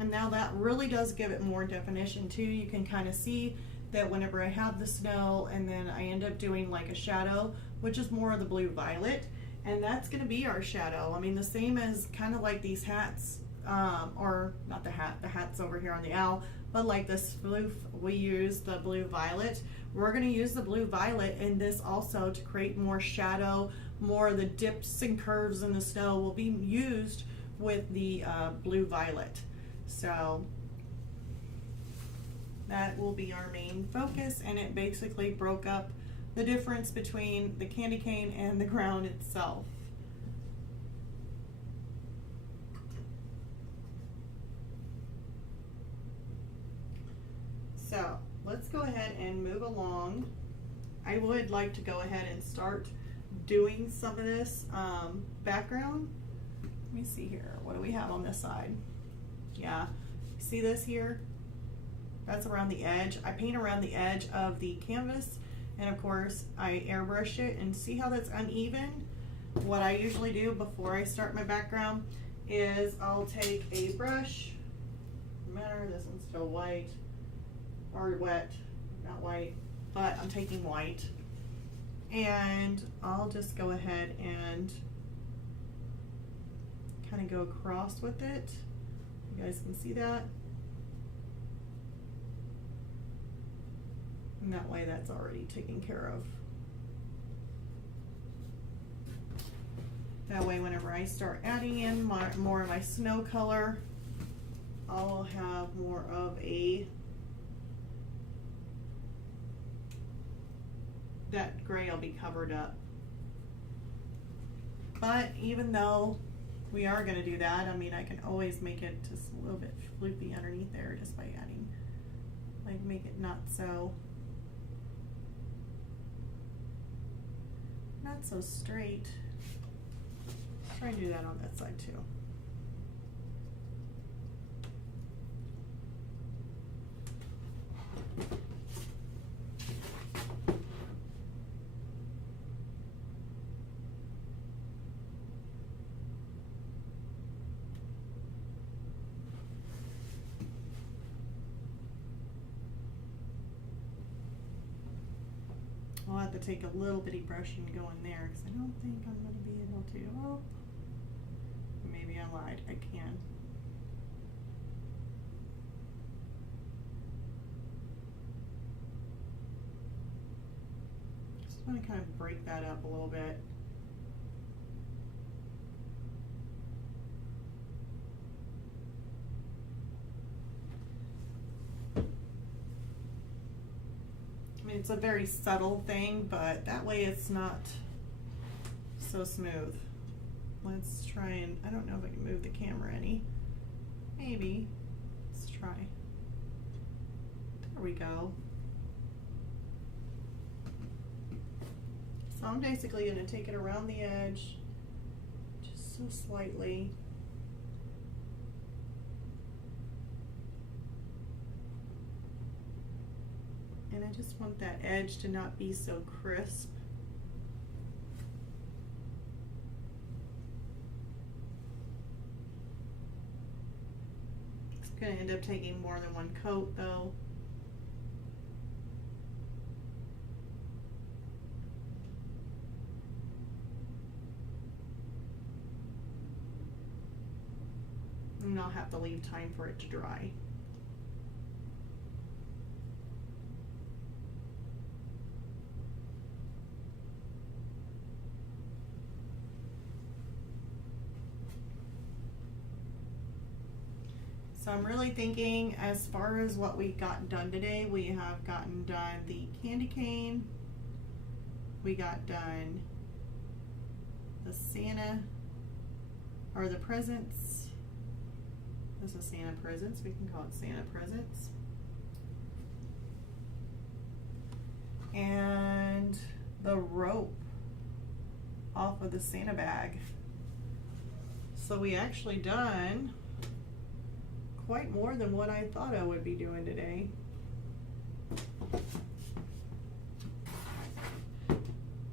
And now that really does give it more definition too. You can kind of see that whenever I have the snow and then I end up doing like a shadow, which is more of the blue violet, and that's going to be our shadow. I mean, the same as kind of like these hats, or not the hat's over here on the owl, but like this floof, we use the blue violet. We're going to use the blue violet in this also to create more shadow. More of the dips and curves in the snow will be used with the blue violet. So that will be our main focus, and it basically broke up the difference between the candy cane and the ground itself. So let's go ahead and move along. I would like to go ahead and start doing some of this background. Let me see here. What do we have on this side? Yeah, see this here? That's around the edge. I paint around the edge of the canvas, and of course I airbrush it, and see how that's uneven? What I usually do before I start my background is I'll take a brush, no matter, this one's still white, or wet, not white, but I'm taking white, and I'll just go ahead and kind of go across with it. You guys can see that. And that way that's already taken care of. That way whenever I start adding in more of my snow color, I'll have more of that gray will be covered up. But even though we are going to do that, I mean, I can always make it just a little bit floopy underneath there just by adding, like, make it not so straight. Try to do that on that side too. I'll have to take a little bitty brush and go in there because I don't think I'm going to be able to. Oh, maybe I lied. I can. Just want to kind of break that up a little bit. I mean, it's a very subtle thing, but that way it's not so smooth. Let's try and, I don't know if I can move the camera any. Maybe. Let's try. There we go. So I'm basically going to take it around the edge, just so slightly. And I just want that edge to not be so crisp. It's going to end up taking more than one coat though. And I'll have to leave time for it to dry. So I'm really thinking, as far as what we got done today, we have gotten done the candy cane, we got done the Santa, or the presents. This is Santa presents, we can call it Santa presents. And the rope off of the Santa bag. So we actually done quite more than what I thought I would be doing today.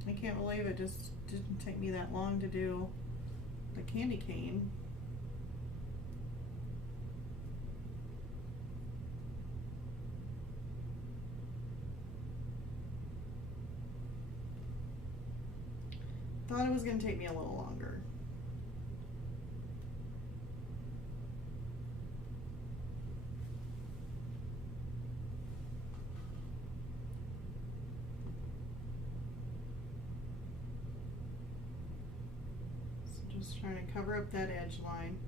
I can't believe it just didn't take me that long to do the candy cane. Thought it was going to take me a little longer. Just trying to cover up that edge line.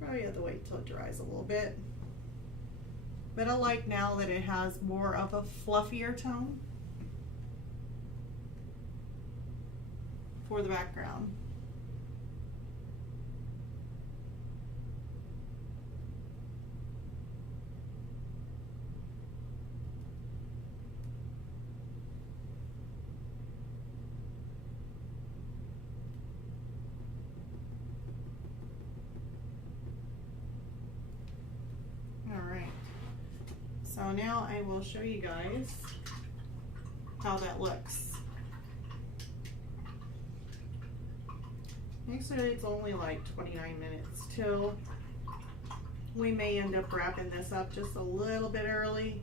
Probably have to wait till it dries a little bit. But I like now that it has more of a fluffier tone for the background. So now I will show you guys how that looks. Actually, it's only like 29 minutes till we may end up wrapping this up just a little bit early.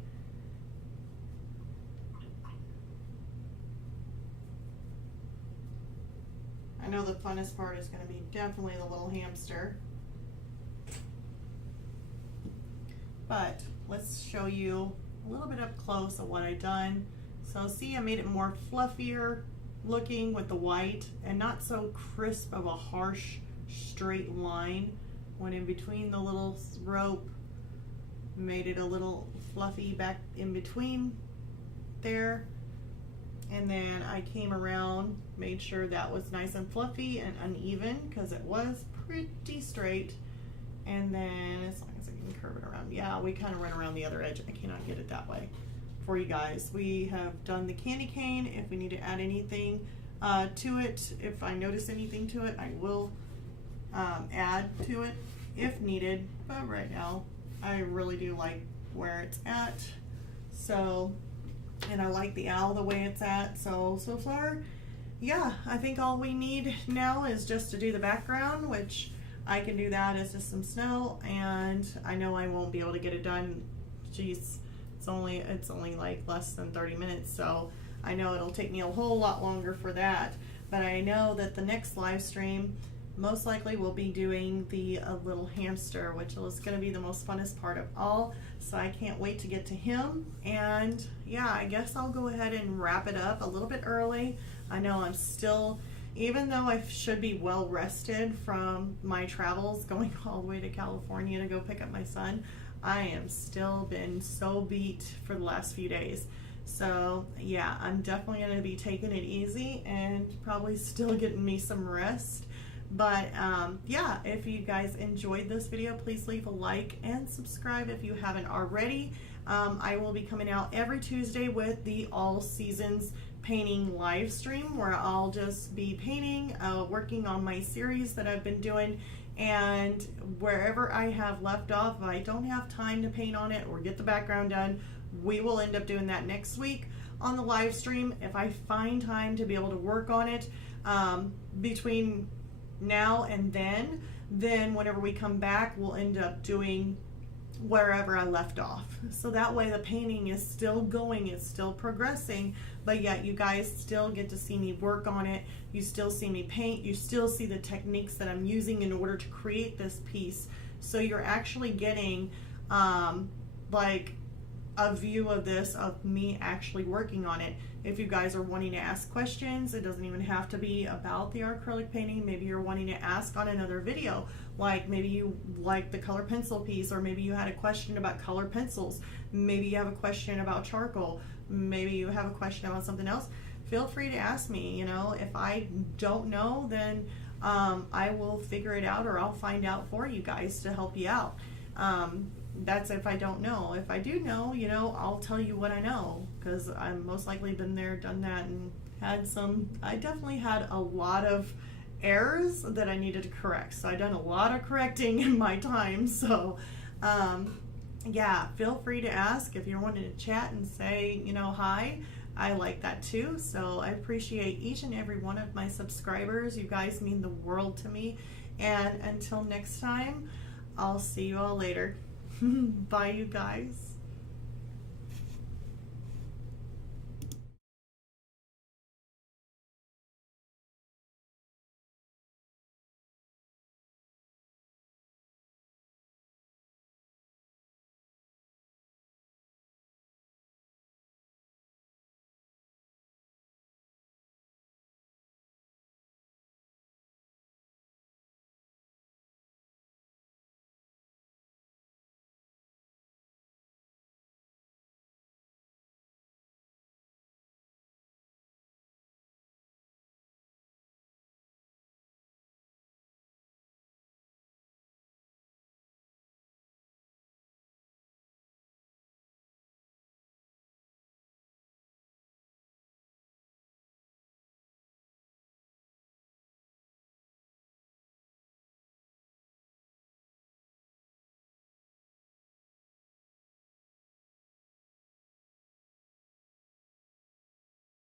know the funnest part is going to be definitely the little hamster. But let's show you a little bit up close of what I've done. So see, I made it more fluffier looking with the white and not so crisp of a harsh straight line. Went in between the little rope, made it a little fluffy back in between there. And then I came around, made sure that was nice and fluffy and uneven because it was pretty straight. And then as long as I can curve it around, yeah, we kind of went around the other edge. I cannot get it that way for you guys. We have done the candy cane. If we need to add anything to it, if I notice anything to it, I will add to it if needed. But right now, I really do like where it's at. So, and I like the owl the way it's at. So far, yeah, I think all we need now is just to do the background, which I can do that. It's just some snow, and I know I won't be able to get it done. Jeez, it's only like less than 30 minutes, so I know it'll take me a whole lot longer for that. But I know that the next live stream most likely we'll be doing the little hamster, which is going to be the most funnest part of all. So I can't wait to get to him. And yeah, I guess I'll go ahead and wrap it up a little bit early. I know I'm still, even though I should be well rested from my travels going all the way to California to go pick up my son, I am still been so beat for the last few days. So yeah, I'm definitely going to be taking it easy and probably still getting me some rest. But yeah, if you guys enjoyed this video, please leave a like and subscribe if you haven't already. I will be coming out every Tuesday with the All Seasons painting live stream, where I'll just be painting, working on my series that I've been doing, and wherever I have left off, if I don't have time to paint on it or get the background done, we will end up doing that next week on the live stream. If I find time to be able to work on it between now and then whenever we come back, we'll end up doing wherever I left off. So that way the painting is still going, it's still progressing, but yet you guys still get to see me work on it. You still see me paint. You still see the techniques that I'm using in order to create this piece. So you're actually getting like a view of this, of me actually working on it. If you guys are wanting to ask questions, it doesn't even have to be about the acrylic painting. Maybe you're wanting to ask on another video, like maybe you like the color pencil piece, or maybe you had a question about color pencils, maybe you have a question about charcoal, maybe you have a question about something else. Feel free to ask me. You know, if I don't know, then I will figure it out, or I'll find out for you guys to help you out. That's if I don't know. If I do know, you know, I'll tell you what I know, because I've most likely been there, done that, and had some, I definitely had a lot of errors that I needed to correct. So I've done a lot of correcting in my time. So yeah, feel free to ask if you're wanting to chat and say, you know, hi. I like that too. So I appreciate each and every one of my subscribers. You guys mean the world to me. And until next time, I'll see you all later. Bye, you guys.